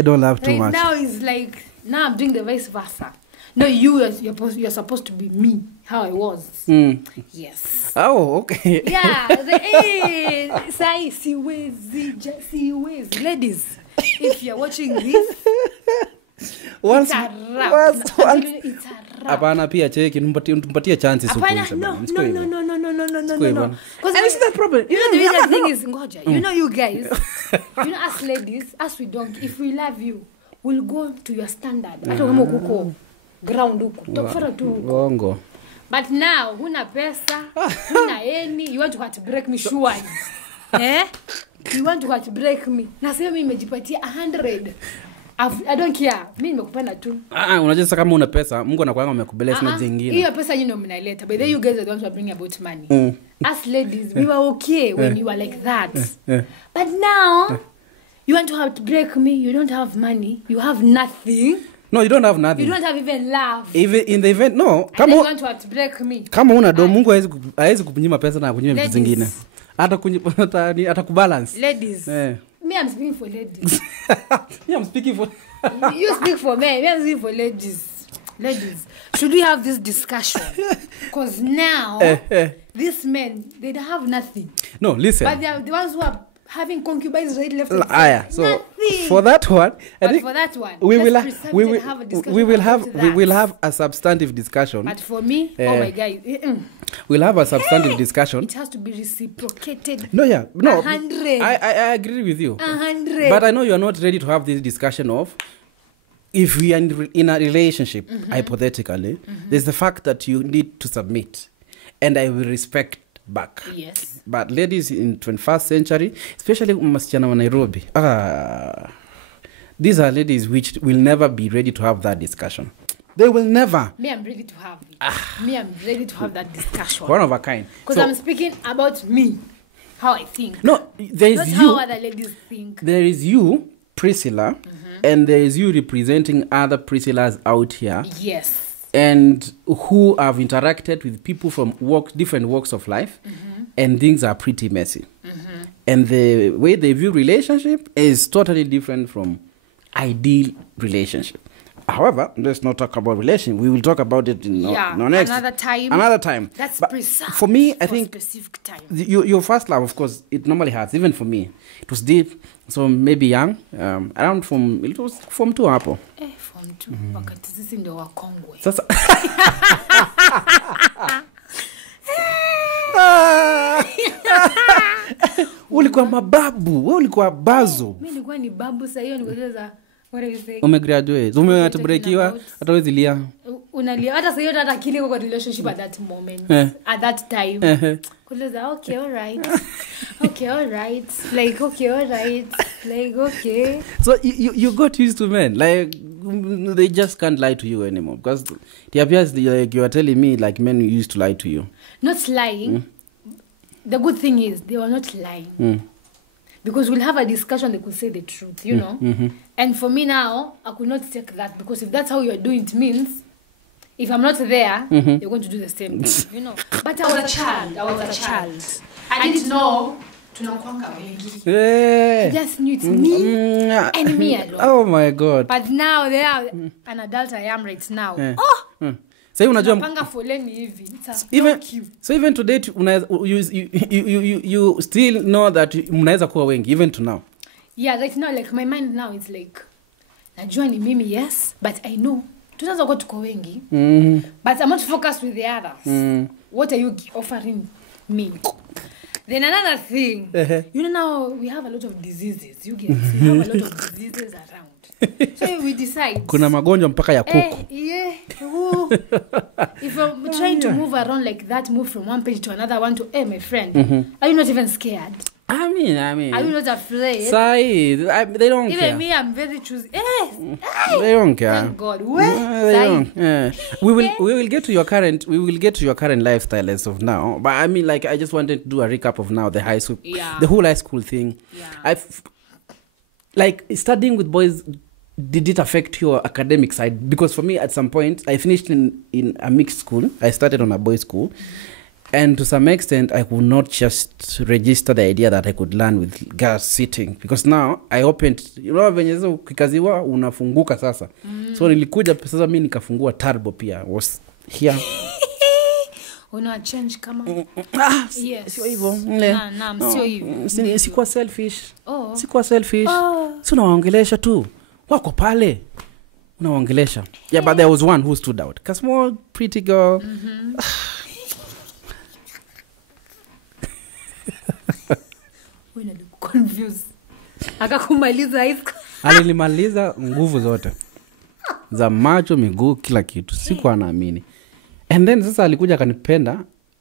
don't laugh too much. Now it's like, now I'm doing the vice versa. No, you're supposed to be me, how I was. Yes. Oh, okay. Yeah. Sai, siwezi. Ladies, if you're watching this, it's a wrap. It's a wrap. Apana pia cheki, tumpatie chances huko. No. Because and it's that problem. You know the reason thing is, ngoja. You know you guys, us ladies, us we don't. If we love you, we'll go to your standard. Hata kama uko ground huko. Tokfara tu huko. But now, huna pesa, huna any, you want to heartbreak me surely. You want to heartbreak me. Nasema mimi nimejipatia 100. I don't care. Mimi nimekupenda tu. Unajua kama una pesa, Mungu anakuanga amekubless na zingine. Hiyo pesa yenu ndio mnaileta. But then you guys are the ones who are bringing about money. As ladies, we were okay when you were like that. But now, you want to heartbreak me, you don't have money, you have nothing. No, you don't have nothing. You don't have even love. Even in the event, no. Kama you want to heartbreak me. Kama una do Mungu hawezi kukunyima pesa na kunyima vitu zingine. Hata kubalance. Ladies. Me, I'm speaking for ladies. Me, I'm speaking for... You speak for me. Me, I'm speaking for ladies. Ladies, should we have this discussion? Because now, these men, they don't have nothing. No, listen. But they are the ones who are having concubines right, left, and right. So nothing. For that one, I think for that one, we will have a substantive discussion. But for me, oh my God, we'll have a substantive discussion. It has to be reciprocated. No. 100. I agree with you. 100. But I know you are not ready to have this discussion of if we are in a relationship, hypothetically, there's the fact that you need to submit, and I will respect back. Yes. But ladies in 21st century, especially masichana wa Nairobi, these are ladies which will never be ready to have that discussion. They will never. Me, I'm ready to have it. Me, I'm ready to have that discussion. One of a kind. Because I'm speaking about me, how I think. No, there is not you. How other ladies think. There is you, Priscilla, and there is you representing other Priscillas out here. Yes. And who have interacted with people from different walks of life, and things are pretty messy. And the way they view relationship is totally different from ideal relationship. However, let's not talk about relationship. We will talk about it in next another time. Another time. That's precise. For me, I think specific time. Your first love, of course, it normally has. Even for me, it was deep. So maybe young, around it was Form 2 hapo. Form 2. Wakati sisi ndio wakongwe. Sasa ulikuwa mababu, wewe ulikuwa bazo. Mimi nilikuwa ni babu sasa hiyo nikueleza. What are you saying? Umegraduate. Umeatbreakiwa hata wewe zilia. Unalia hata sasa hiyo hata kile kwa relationship at that moment. At that time. Kueleza okay, all right. Okay, all right. Like okay, all right. Like okay. So you got used to men. Like they just can't lie to you anymore because it appears like you are telling me like men used to lie to you. Not lying. The good thing is they were not lying. Because we'll have a discussion, they could say the truth, you know. And for me now, I could not take that because if that's how you're doing it means if I'm not there, they're going to do the same thing, you know. But I was a child. I didn't know tunakwanga wengi. I just knew it's me and me alone. Oh my God. But now they are an adult I am right now. So unajua panga foleni hivi. Even today you still know that mnaweza kuwa wengi even to now. Yeah, right now like my mind now is like najua ni mimi, yes, but I know tunaweza kuwa tuko wengi. But I'm not focused with the others. What are you offering me? Then another thing, you know now we have a lot of diseases. You get, we have a lot of diseases around. So we decide. Kuna magonjwa mpaka ya kuku. Yeah. If you're trying to move around like that, move from one page to another one to, my friend, are you not even scared? I mean. Are you not afraid? They don't even care. Even me, I'm very choosy. They don't care. Thank God. We will get to your current lifestyle as of now. But I mean, like, I just wanted to do a recap of now the high school, the whole high school thing. Yeah. Like studying with boys. Did it affect your academic side? Because for me, at some point, I finished in a mixed school. I started on a boys' school. And to some extent, I could not just register the idea that I could learn with girls sitting. Because now, I opened, venye zo kikaziwa, unafunguka sasa. So nilikuja, sasa mimi nikafungua turbo pia. Was here. Una change kama? Yes. Sio hivyo. Sio hivyo. Sikuwa selfish. Sikuwa selfish. So unawaongelesha tu. Wako pale. Unawaongelesha. Yeah, but there was one who stood out. A small, pretty girl. Wewe ni confused. Akakumaliza hizo. Alimaliza nguvu zote. Za macho, miguu, kila kitu. Sikuwa naamini. And then sasa alikuja akanipenda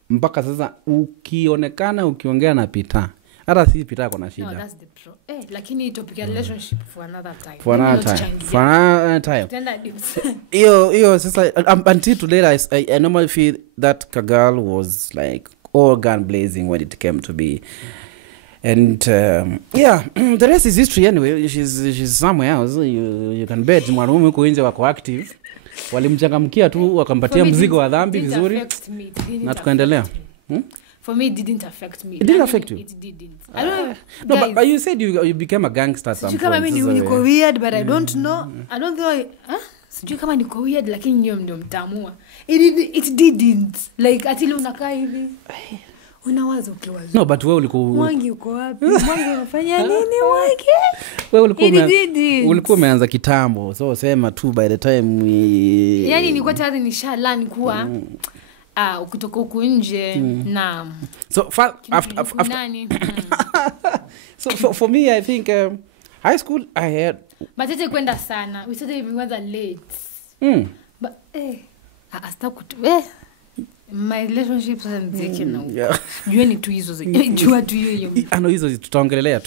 mpaka sasa ukionekana ukiongea na Peter. Hata si Peter kuna shida. No, that's the pro. Lakini topic ya relationship for another time. For another time. Tenda dips. Yo sasa until today I normally feel that Kagal was like all gun blazing when it came to be. And the rest is history anyway. She's somewhere else. You can bet mwanaume uko nje wako active. Walimchangamkia tu wakampatia mzigo wa dhambi vizuri na tukaendelea. For me, it didn't affect me. It didn't affect you? It didn't. I don't know. No, but you said you became a gangster at some point. Kama mimi niko weird, but I don't know. I don't know. Sijui kama niko weird, lakini nyo ndio mtamua. It didn't. Like, atili unakaa hivi. Unawaza ukiwaza. No, but wewe ulikuwa Mwangi uko wapi? Mwangi unafanya nini Mwangi? Wewe ulikuwa umeanza kitambo. So sema tu by the time yani nilikuwa tayari nishalani kuwa ukitoka huko nje na so after so for me I think high school I had but it kwenda sana. We started even rather late. But my relationships and taken now. Jueni tu hizo jua tu hiyo. Ano hizo tutaongelea.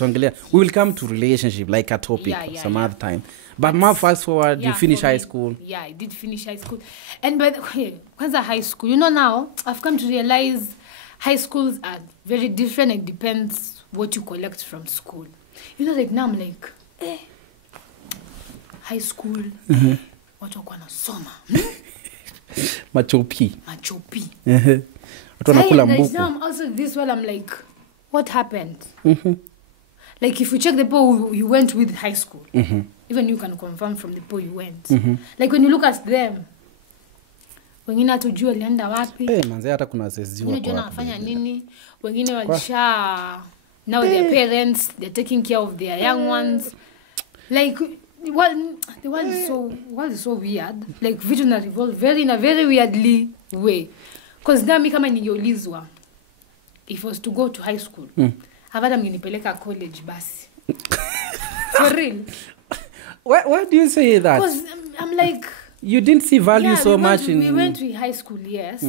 We will come to relationship like a topic some other time. But more fast forward, you finish high school. Yeah, I did finish high school. And by the way, kwanza high school, now I've come to realize high schools are very different. It depends what you collect from school. Like now I'm like, high school, watu wako wanasoma. Machopi. Watu wanakula mbuku. Now I'm also this while I'm like, what happened? Like if you check the people you went with high school, even you can confirm from the people you went. Like when you look at them, wengine hatujua alienda wapi. Manze hata kuna sesi wako. Unajua wanafanya nini? Wengine walisha now their parents, they're taking care of their young ones. Like the world is so weird. Like vitu na revolve in a very weirdly way. Because nami kama ningeulizwa if I was to go to high school, havada mngenipeleka college basi. For real. Why do you say that? Because I'm like, you didn't see value so much in. We went to high school, yes.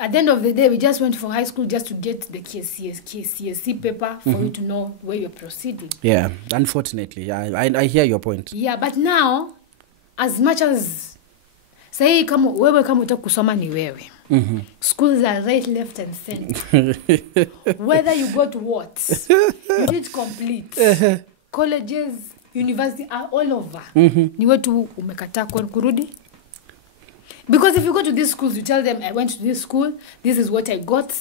At the end of the day, we just went for high school just to get the KCSE paper for you to know where you're proceeding. Yeah, unfortunately. Yeah, I hear your point. Yeah, but now, as much as say kama utaka kusoma ni wewe. Schools are right, left and center. Whether you got what, you did complete. Colleges, university are all over. Ni wetu umekataa kurudi? Because if you go to these schools, you tell them, I went to this school, this is what I got.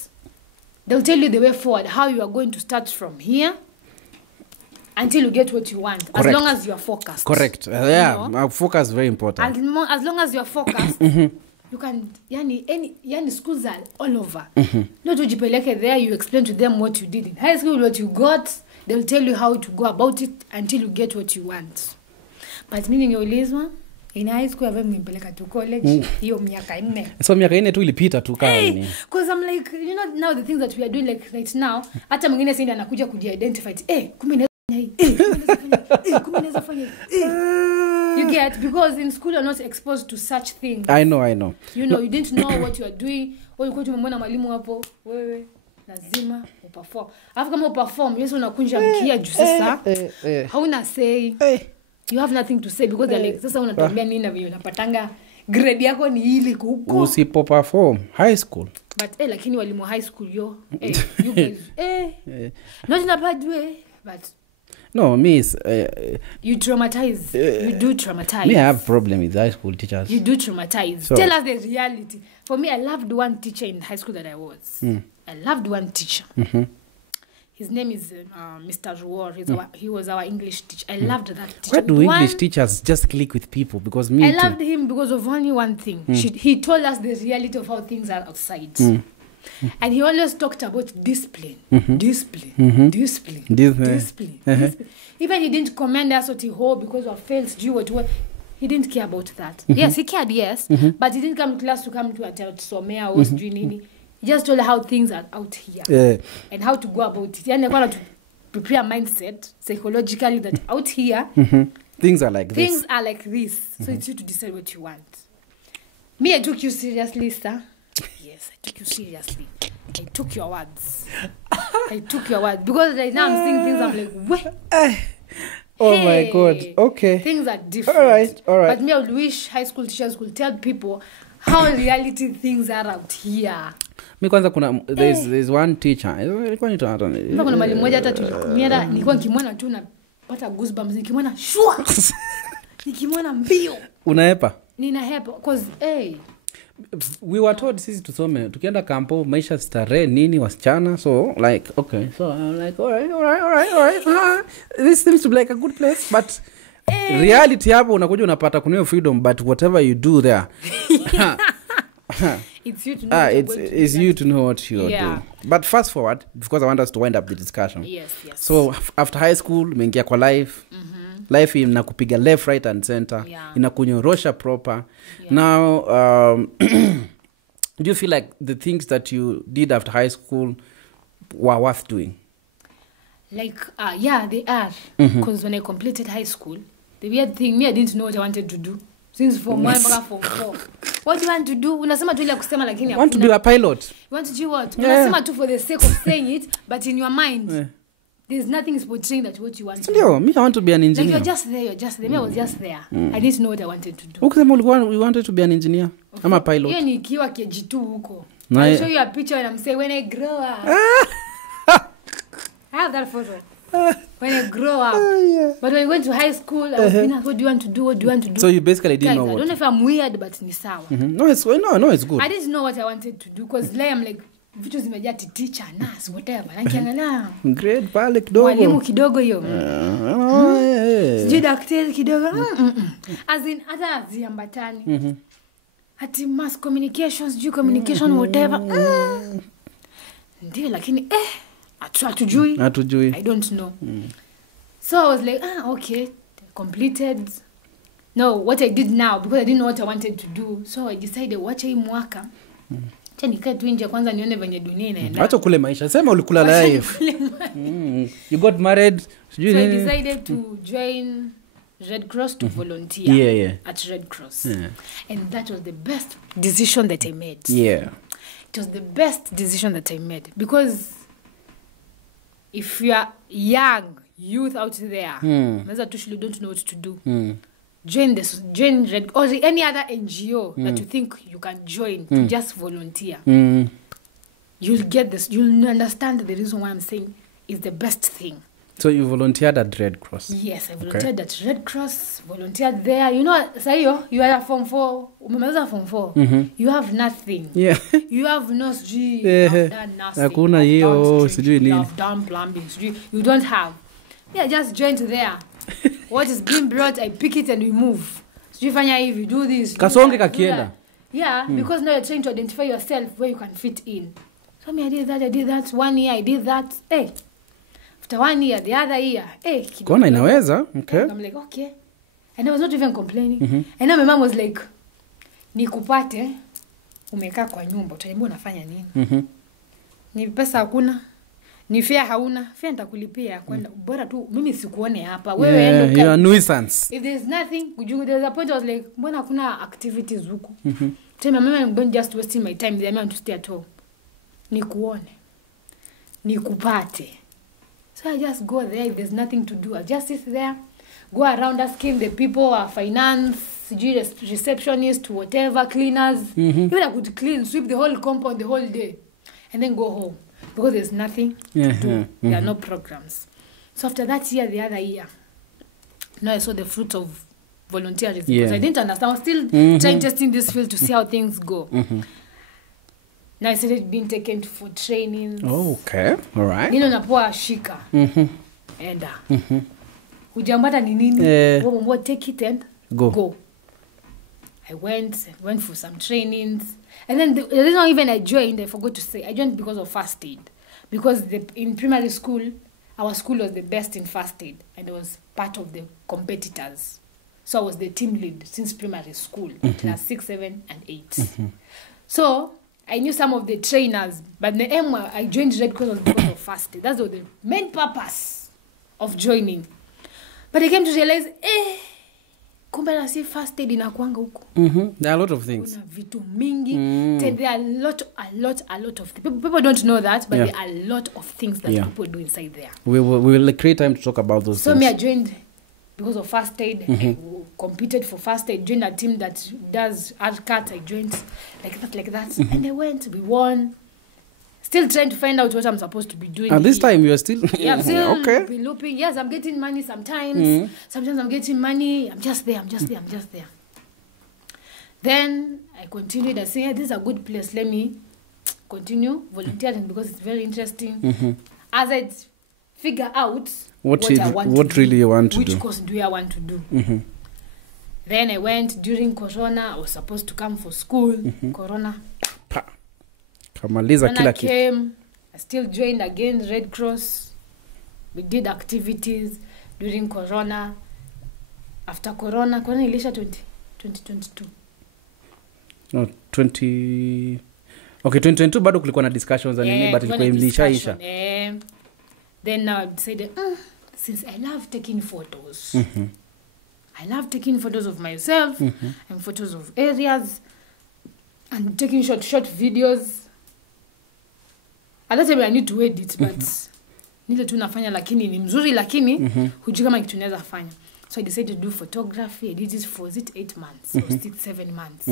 They'll tell you the way forward, how you are going to start from here until you get what you want. Correct. As long as you are focused. Correct. Yeah, focus is very important. As long as you are focused, you can, yani schools are all over. Not ujipeleke there, you explain to them what you did in high school, what you got. They'll tell you how to go about it until you get what you want. But meaning ulizwa, in high school I've been to college, hiyo miaka 4. So miaka 4 tu ilipita tu kani. Because I'm like, you know, now the things that we are doing like right now, hata mwingine sasa anakuja kuji-identify, kumbe you get, because in school you're not exposed to such things. I know. You know, you didn't know what you are doing. Ulikuwa tumemwona mwalimu hapo, wewe lazima uperform. Alafu kama uperform, Yesu unakunja mkia juu sasa. Hauna say. You have nothing to say because like sasa unatuambia nini na vile unapatanga grade yako ni ile huko. Usipo perform high school. But lakini walimu high school you guys not in a bad way, but no, me is you traumatize. You do traumatize. Me, I have problem with high school teachers. You do traumatize. So, tell us the reality. For me, I loved one teacher in high school that I was. I loved one teacher. His name is Mr. Ruor. He was our English teacher. I loved that teacher. Why do English teachers just click with people? Because me I loved him because of only one thing. He told us the reality of how things are outside. And he always talked about discipline. Discipline. Even he didn't commend us what he hold because of fails due what he didn't care about that. Yes, he cared, yes. But he didn't come to class to come to somea or doing. He just told how things are out here and how to go about it. And they want to prepare mindset psychologically that out here things are like this. Things are like this. So it's you to decide what you want. Me, I took you seriously, sir. Yes, I took you seriously. I took your words. Because right now I'm seeing things, I'm like, what? Oh my God. Okay. Things are different. All right. But me, I would wish high school teachers could tell people how reality things are out here. Mi kwanza there's one teacher. Ilikuwa ni tata. Kuna mwalimu mmoja hata tulikumia nilikuwa nikimwona tu napata goosebumps, nikimwona shua. Nikimwona mbio. Unahepa? Ninahepa because we were told sisi tusome tukienda kampo maisha starehe nini wasichana, so like okay, so I'm like all right. This seems to be like a good place, but reality hapo unakuja unapata kuna freedom, but whatever you do there it's you to know it's you to know what you're doing. But fast forward, because I want us to wind up the discussion. Yes. So after high school umeingia kwa life. Life inakupiga left, right and center. Inakunyorosha proper. Now do you feel like the things that you did after high school were worth doing? Like they are. Because when I completed high school, the weird thing, I didn't know what I wanted to do. Since form 1 mpaka form 4. What do you want to do? Unasema tu ile kusema lakini I want to be a pilot. You want to do what? Unasema tu for the sake of saying it, but in your mind there's nothing portraying that what you want to do. Me, I want to be an engineer. Like you're just there. Me, I was just there. I didn't know what I wanted to do. Ukisema we wanted to be an engineer. I'm a pilot. Hiyo nikiwa KG2 huko. I'll show you a picture and I'm saying when I grow up. I have that photo. When I grow up. But when I went to high school, I was being asked, what do you want to do? What do you want to do? So you basically didn't know what. I don't know if I'm weird, but ni sawa. No, it's good. I didn't know what I wanted to do because like I'm like vitu zimejaa teacher, nurse, whatever. Nakiangalia. Grade pale kidogo. Mwalimu kidogo hiyo. Sijui daktari kidogo. As in hata ziambatani. Ati mass communications, sijui communication whatever. Ndio lakini hatujui. I don't know. So I was like, okay, completed. No, what I did now, because I didn't know what I wanted to do, so I decided wacha hii mwaka. Acha nikae tu nje kwanza nione venye dunia inaenda. Acha kule maisha. Sema ulikula life. You got married. So I decided to join Redcross to volunteer at Redcross. And that was the best decision that I made. Yeah. It was the best decision that I made because if you are young youth out there, you don't know what to do. Join Red or any other NGO that you think you can join to just volunteer. You'll get this. You'll understand the reason why I'm saying is the best thing. So you volunteered at Redcross? Yes, I volunteered at Redcross, volunteered there. You know, Sayo, you are Form 4, umemaliza Form 4. You have nothing. Yeah. You have no sijui, you have done nothing. Hakuna hiyo, sijui nini. You have done plumbing, sijui. You don't have. Yeah, just joined there. What is being brought, I pick it and we move. Sijui fanya hivi, do this. Kasonge kakienda. Yeah, because now you're trying to identify yourself where you can fit in. So I did that. 1 year, I did that. Hey. After 1 year, the other year, hey. Kona inaweza, okay. I'm like, okay. And I was not even complaining. And now my mom was like, nikupate, umekaa kwa nyumba, utaniambia unafanya nini? Ni pesa hakuna, ni fare hauna, fare nitakulipia kwenda. Bora tu mimi sikuone hapa. Wewe endo you are nuisance. If there's nothing, there's a point I was like, mbona hakuna activities huku? Tell my mama I'm going just wasting my time there. I want to stay at home. Nikuone. Nikupate. So I just go there. If there's nothing to do, I just sit there, go around asking the people, finance, receptionist, whatever, cleaners. Even I could clean, sweep the whole compound the whole day, and then go home because there's nothing to do. There are no programs. So after that year, the other year, now I saw the fruit of volunteering because I didn't understand. I was still trying testing this field to see how things go. Now I started being taken for trainings. Oh, okay. All right. Nino napoa shika. Enda. Ujambata ni nini? Wewe take it and go. I went for some trainings. And then the reason even I joined, I forgot to say, I joined because of first aid. Because in primary school, our school was the best in first aid. And I was part of the competitors. So I was the team lead since primary school, class 6, 7, and 8. So I knew some of the trainers, but the aim I joined Redcross was because of first aid. That's the main purpose of joining. But I came to realize, kumbe na si first aid inakuanga huko. There are a lot of things. Kuna vitu mingi. There are a lot of things. People don't know that, but there are a lot of things that people do inside there. We will create time to talk about those things. So me, I joined because of first aid. I competed for first aid, joined a team that does art cut. I joined like that. And I went, we won. Still trying to find out what I'm supposed to be doing. And this time you are still... Yeah, I'm still looping. Yes, I'm getting money sometimes. Sometimes I'm getting money. I'm just there. Then I continued. I said, this is a good place. Let me continue volunteering because it's very interesting. As I figure out what really you want to do. Which course do I want to do? Then I went during Corona. I was supposed to come for school. Corona Kamaliza kila kitu. Came, I still joined again Redcross. We did activities during Corona. After Corona ilisha 2022. No, 2022 bado kulikuwa na discussions and nini, but ilikuwa ilishaisha. Then now I decided, since I love taking photos. I love taking photos of myself and photos of areas and taking short videos. At that time I need to edit, but nile tu nafanya lakini ni mzuri lakini hujui kama kitu naweza fanya. So I decided to do photography. I did it for 8 months or 6-7 months.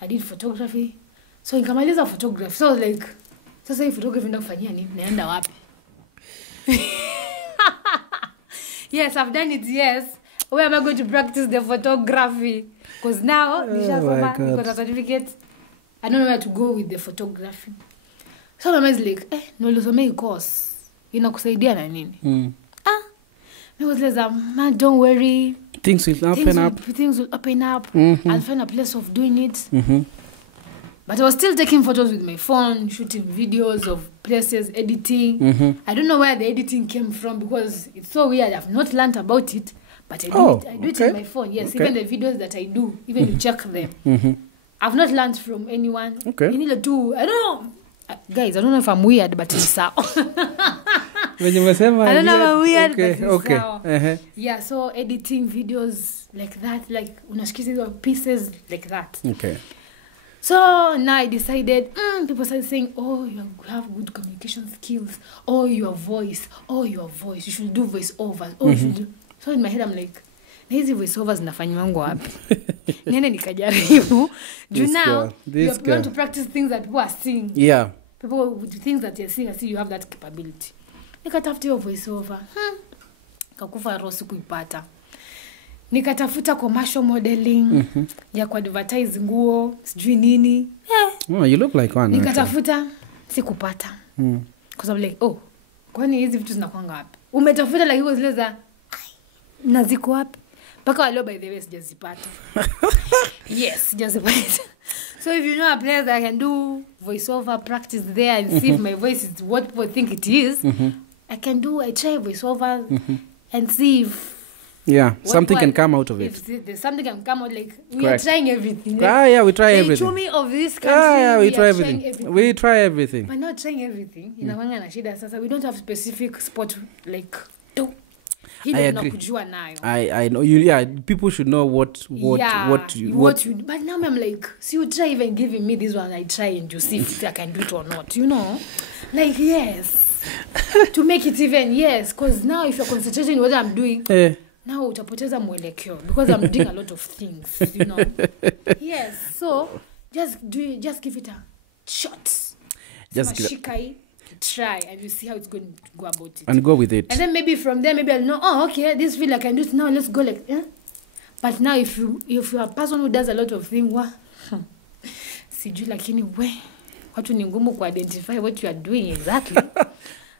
I did photography. So nikamaliza photography. So I was like, sasa hii photography ndio kufanyia nini? Naenda wapi? Yes, I've done it, yes. Where am I going to practice the photography? Because now, because of certificate, I don't know where to go with the photography. So my mom is like, nilisomea course. Inakusaidia na nini? I was like, man, don't worry. Things will open up. Things will open up. I'll find a place of doing it. But I was still taking photos with my phone, shooting videos of places, editing. I don't know where the editing came from because it's so weird. I've not learned about it, but I do it in my phone. Yes, even the videos that I do, even you check them. I've not learned from anyone. Okay. You need to do, I don't know. Guys, I don't know if I'm weird, but it's so. I don't know if I'm weird, but it's so. Yeah, so editing videos like that, like unashikiza pieces like that. Okay. So now I decided, people started saying, oh, you have good communication skills. Oh, your voice. You should do voiceovers. Oh, you should do. So in my head, I'm like, hizi voiceovers nafanywangu wapi? Nene nikajaribu. Now, you want to practice things that people are seeing. Yeah. People with things that you're seeing, I see you have that capability. Nikatafuta your voiceover. kakufa roho sikuipata. Nikatafuta commercial modeling ya ku advertise nguo sijui nini. Oh, you look like one. Nikatafuta sikupata. Because I'm like, oh, kwani hizi vitu zinakuanga wapi? Umetafuta like hizo zile za na ziko wapi? Paka leo by the way sijazipata. Yes, sijazipata. So if you know a place that I can do voiceover practice there and see if my voice is what people think it is, I try voiceover and see if something can come out of it. If there's something can come out, like we are trying everything. Like, we try everything. They told me of this country. We try everything. We try everything. But not trying everything. Inawanga na shida sasa. We don't have specific spot like I agree. I know you. Yeah, people should know what you. But now I'm like, so you try even giving me this one. I try and you see if I can do it or not. You know, like yes, to make it even because now if you're concentrating on what I'm doing, now utapoteza mwelekeo because I'm doing a lot of things. You know, yes. So just give it a shot. Just try and you see how it's going to go about it and go with it, and then maybe from there maybe I'll know, oh okay, this feel like I can do it now, let's go like but now if you're a person who does a lot of things sijui lakini watu ni ngumu ku identify what you are doing exactly.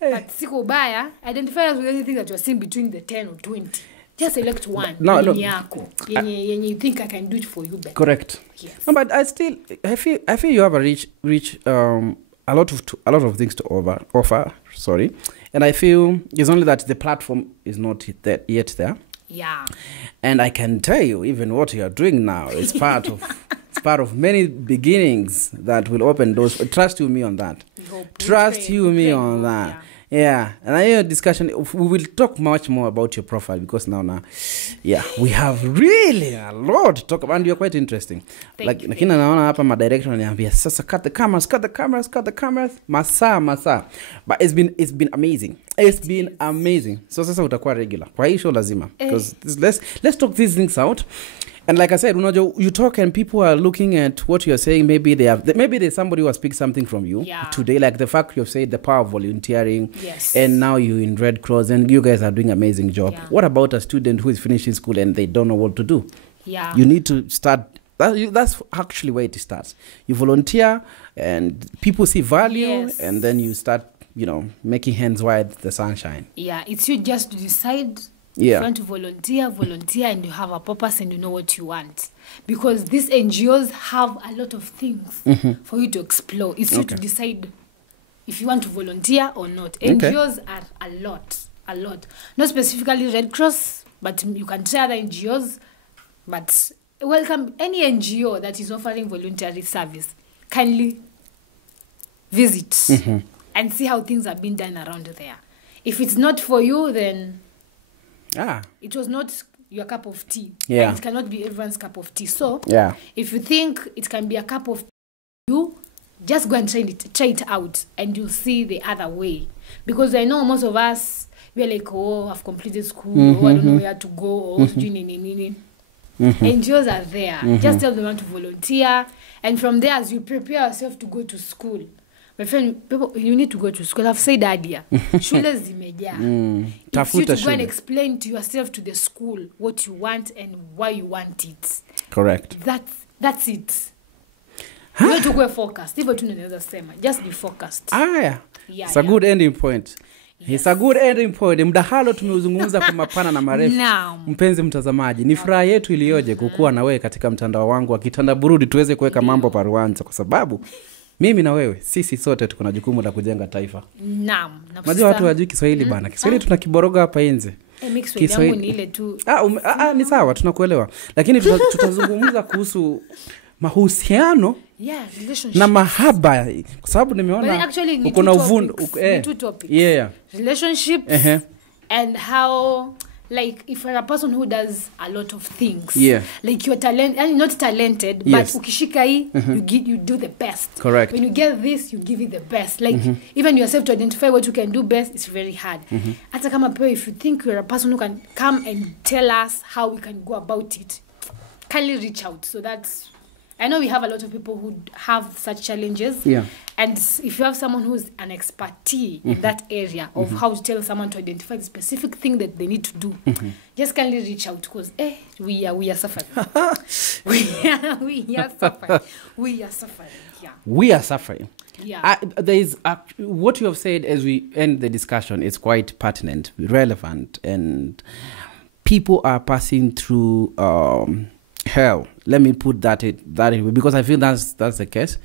But siko baya identify as anything that you're seeing between the 10 or 20, just select one yako yenye you think I can do it for you better. Correct. Yes. No, but I feel you have a rich a lot of things to offer. Sorry, and I feel it's only that the platform is not yet there. Yeah. And I can tell you, even what you are doing now is part of many beginnings that will open doors. Trust you me on that. Trust you me on that. Yeah, and I hear a discussion. We will talk much more about your profile because now, we have really a lot to talk about, and you're quite interesting. Lakini naona hapa my director ananiambia sasa cut the cameras, masa. But it's been amazing. It's been amazing. So sasa utakuwa regular. Kwa hii show lazima because let's talk these things out. And like I said, you talk and people are looking at what you're saying. Maybe there's somebody who has picked something from you today, like the fact you've said the power of volunteering. Yes. And now you're in Redcross and you guys are doing an amazing job. Yeah. What about a student who is finishing school and they don't know what to do? Yeah. You need to start. That's actually where it starts. You volunteer and people see value and then you start, making hands wide the sunshine. Yeah, it's you just to decide. If you want to volunteer and you have a purpose and you know what you want. Because these NGOs have a lot of things for you to explore. It's you to decide if you want to volunteer or not. NGOs are a lot. Not specifically Red Cross, but you can try other NGOs. But welcome any NGO that is offering voluntary service. Kindly visit and see how things are being done around there. If it's not for you, then it was not your cup of tea. Yeah. And it cannot be everyone's cup of tea. So, if you think it can be a cup of tea, you just go and try it out, and you'll see the other way. Because I know most of us, we're like, I've completed school, I don't know where to go, or NGOs are there. Just tell them to volunteer, and from there, as you prepare yourself to go to school, my friend, you need to go to school. I've said earlier, shule zimejaa. It's you to go and explain to yourself, to the school, what you want and why you want it. Correct. That's it. You need to go focused. Just be focused. It's a good ending point. It's a good ending point. Mdahalo tumeuzungumza kwa mapana na marefu. Mpenzi mtazamaji, ni furaha yetu iliyoje kukua na wewe katika mtandao wangu wa Kitanda Burudi, tuweze kuweka mambo paruanza, kwa sababu mimi na wewe sisi sote tuko na jukumu la kujenga taifa. Naam. Unajua watu hawajui Kiswahili bana. Kiswahili tunakiboroga hapa nje. Kiswahili ni ile tu. Ni sawa, tunakuelewa. Lakini tutazungumza kuhusu mahusiano na mahaba, kwa sababu nimeona uko na uvundo two topics. Relationships and how, like, if you're a person who does a lot of things, like you're not talented, but ukishika hii, you do the best. Correct. When you get this, you give it the best. Like even yourself to identify what you can do best, it's very hard. Hata kama pia, if you think you're a person who can come and tell us how we can go about it, kindly reach out. So that's I know we have a lot of people who have such challenges. Yeah. And if you have someone who's an expertise in that area of how to tell someone to identify the specific thing that they need to do, just kindly reach out, because we are suffering. we are suffering. We are suffering. Yeah. We are suffering. Yeah. There is what you have said as we end the discussion is quite pertinent, relevant, and people are passing through hell. Let me put that way, because I feel that's the case.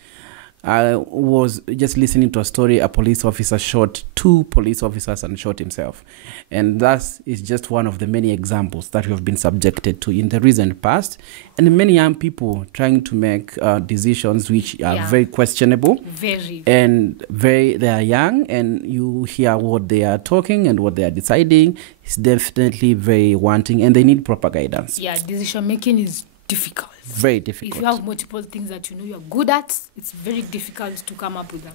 I was just listening to a story. A police officer shot 2 police officers and shot himself, and that is just one of the many examples that we have been subjected to in the recent past. And many young people trying to make decisions which are very questionable, they are young, and you hear what they are talking and what they are deciding is definitely very wanting, and they need proper guidance. Yeah, decision making is difficult. Very difficult. If you have multiple things that you know you're good at, it's very difficult to come up with a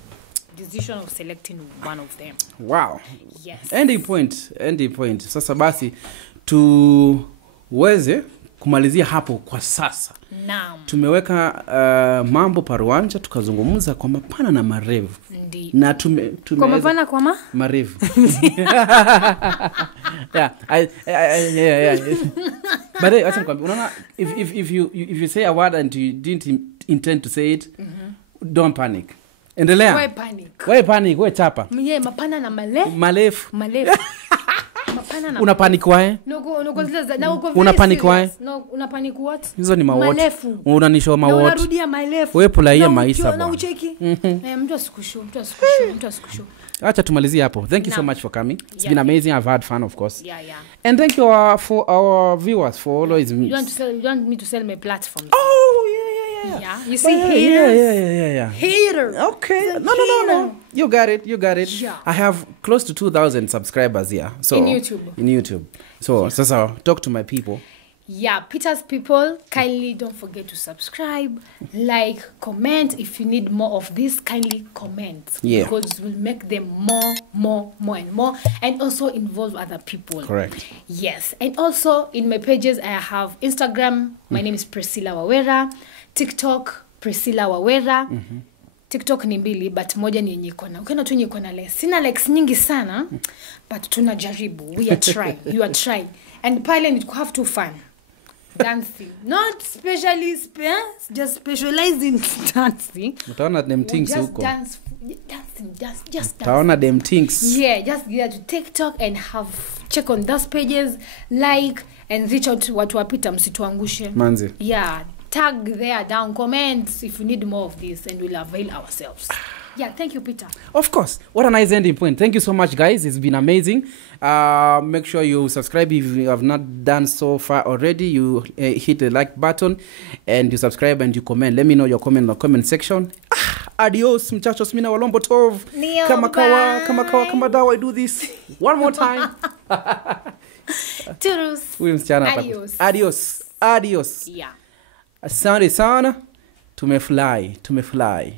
decision of selecting one of them. Wow. Yes. Ending point. Sasa basi tuweze kumalizia hapo kwa sasa. Naam. Tumeweka mambo paruanja, tukazungumza kwa mapana na marefu. Ndi. Na kwa mapana kwa marefu. Yeah. But if you say a word and you didn't intend to say it, don't panic. Endelea. Why panic? Why chapa? Mie mapana na malefu. Mapana na una panic why? Una panic why? No, una panic what? Hizo ni mawot. Malefu. Unanishow mawot. Na unarudia malefu. Wewe pulaia maisha bwana. Na ucheki. Mtu asikushow. Acha tumalizie hapo. Thank you so much for coming. It's been amazing. I've had fun, of course. Yeah. And thank you for our viewers for always me. You want me to sell my platform? Oh, yeah. Yeah. You see haters? Yeah. Hater. Okay. No. You got it. Yeah. I have close to 2,000 subscribers here. So in YouTube. So, Sasa, talk to my people. Yeah, Peter's people, kindly don't forget to subscribe, like, comment. If you need more of this, kindly comment. Yeah. Because we'll make them more and more, and also involve other people. Correct. Yes. And also in my pages, I have Instagram. My name is Priscillah Wawira. TikTok, Priscillah Wawira. TikTok ni mbili, but moja ni yenye kona. Ukiona tu yenye kona likes. Sina likes nyingi sana, but tunajaribu. We are trying. You are trying. And pale you have to fun. Dancing. Not specially, just specialize in dancing. Utaona them things huko. Dancing. Utaona them things. Yeah, just get to TikTok and check on those pages, like, and reach out to watu wapita msituangushe. Manzi. Yeah. Tag there down, comment if you need more of this, and we'll avail ourselves. Yeah, thank you, Peter. Of course. What a nice ending point. Thank you so much, guys. It's been amazing. Make sure you subscribe if you have not done so far already. You hit the like button and you subscribe and you comment. Let me know your comment in the comment section. Adios, muchachos. Mina walombo tov. Kama dawa. I do this one more time. Toodles. Adios. Yeah. Asante sana. Tumefly.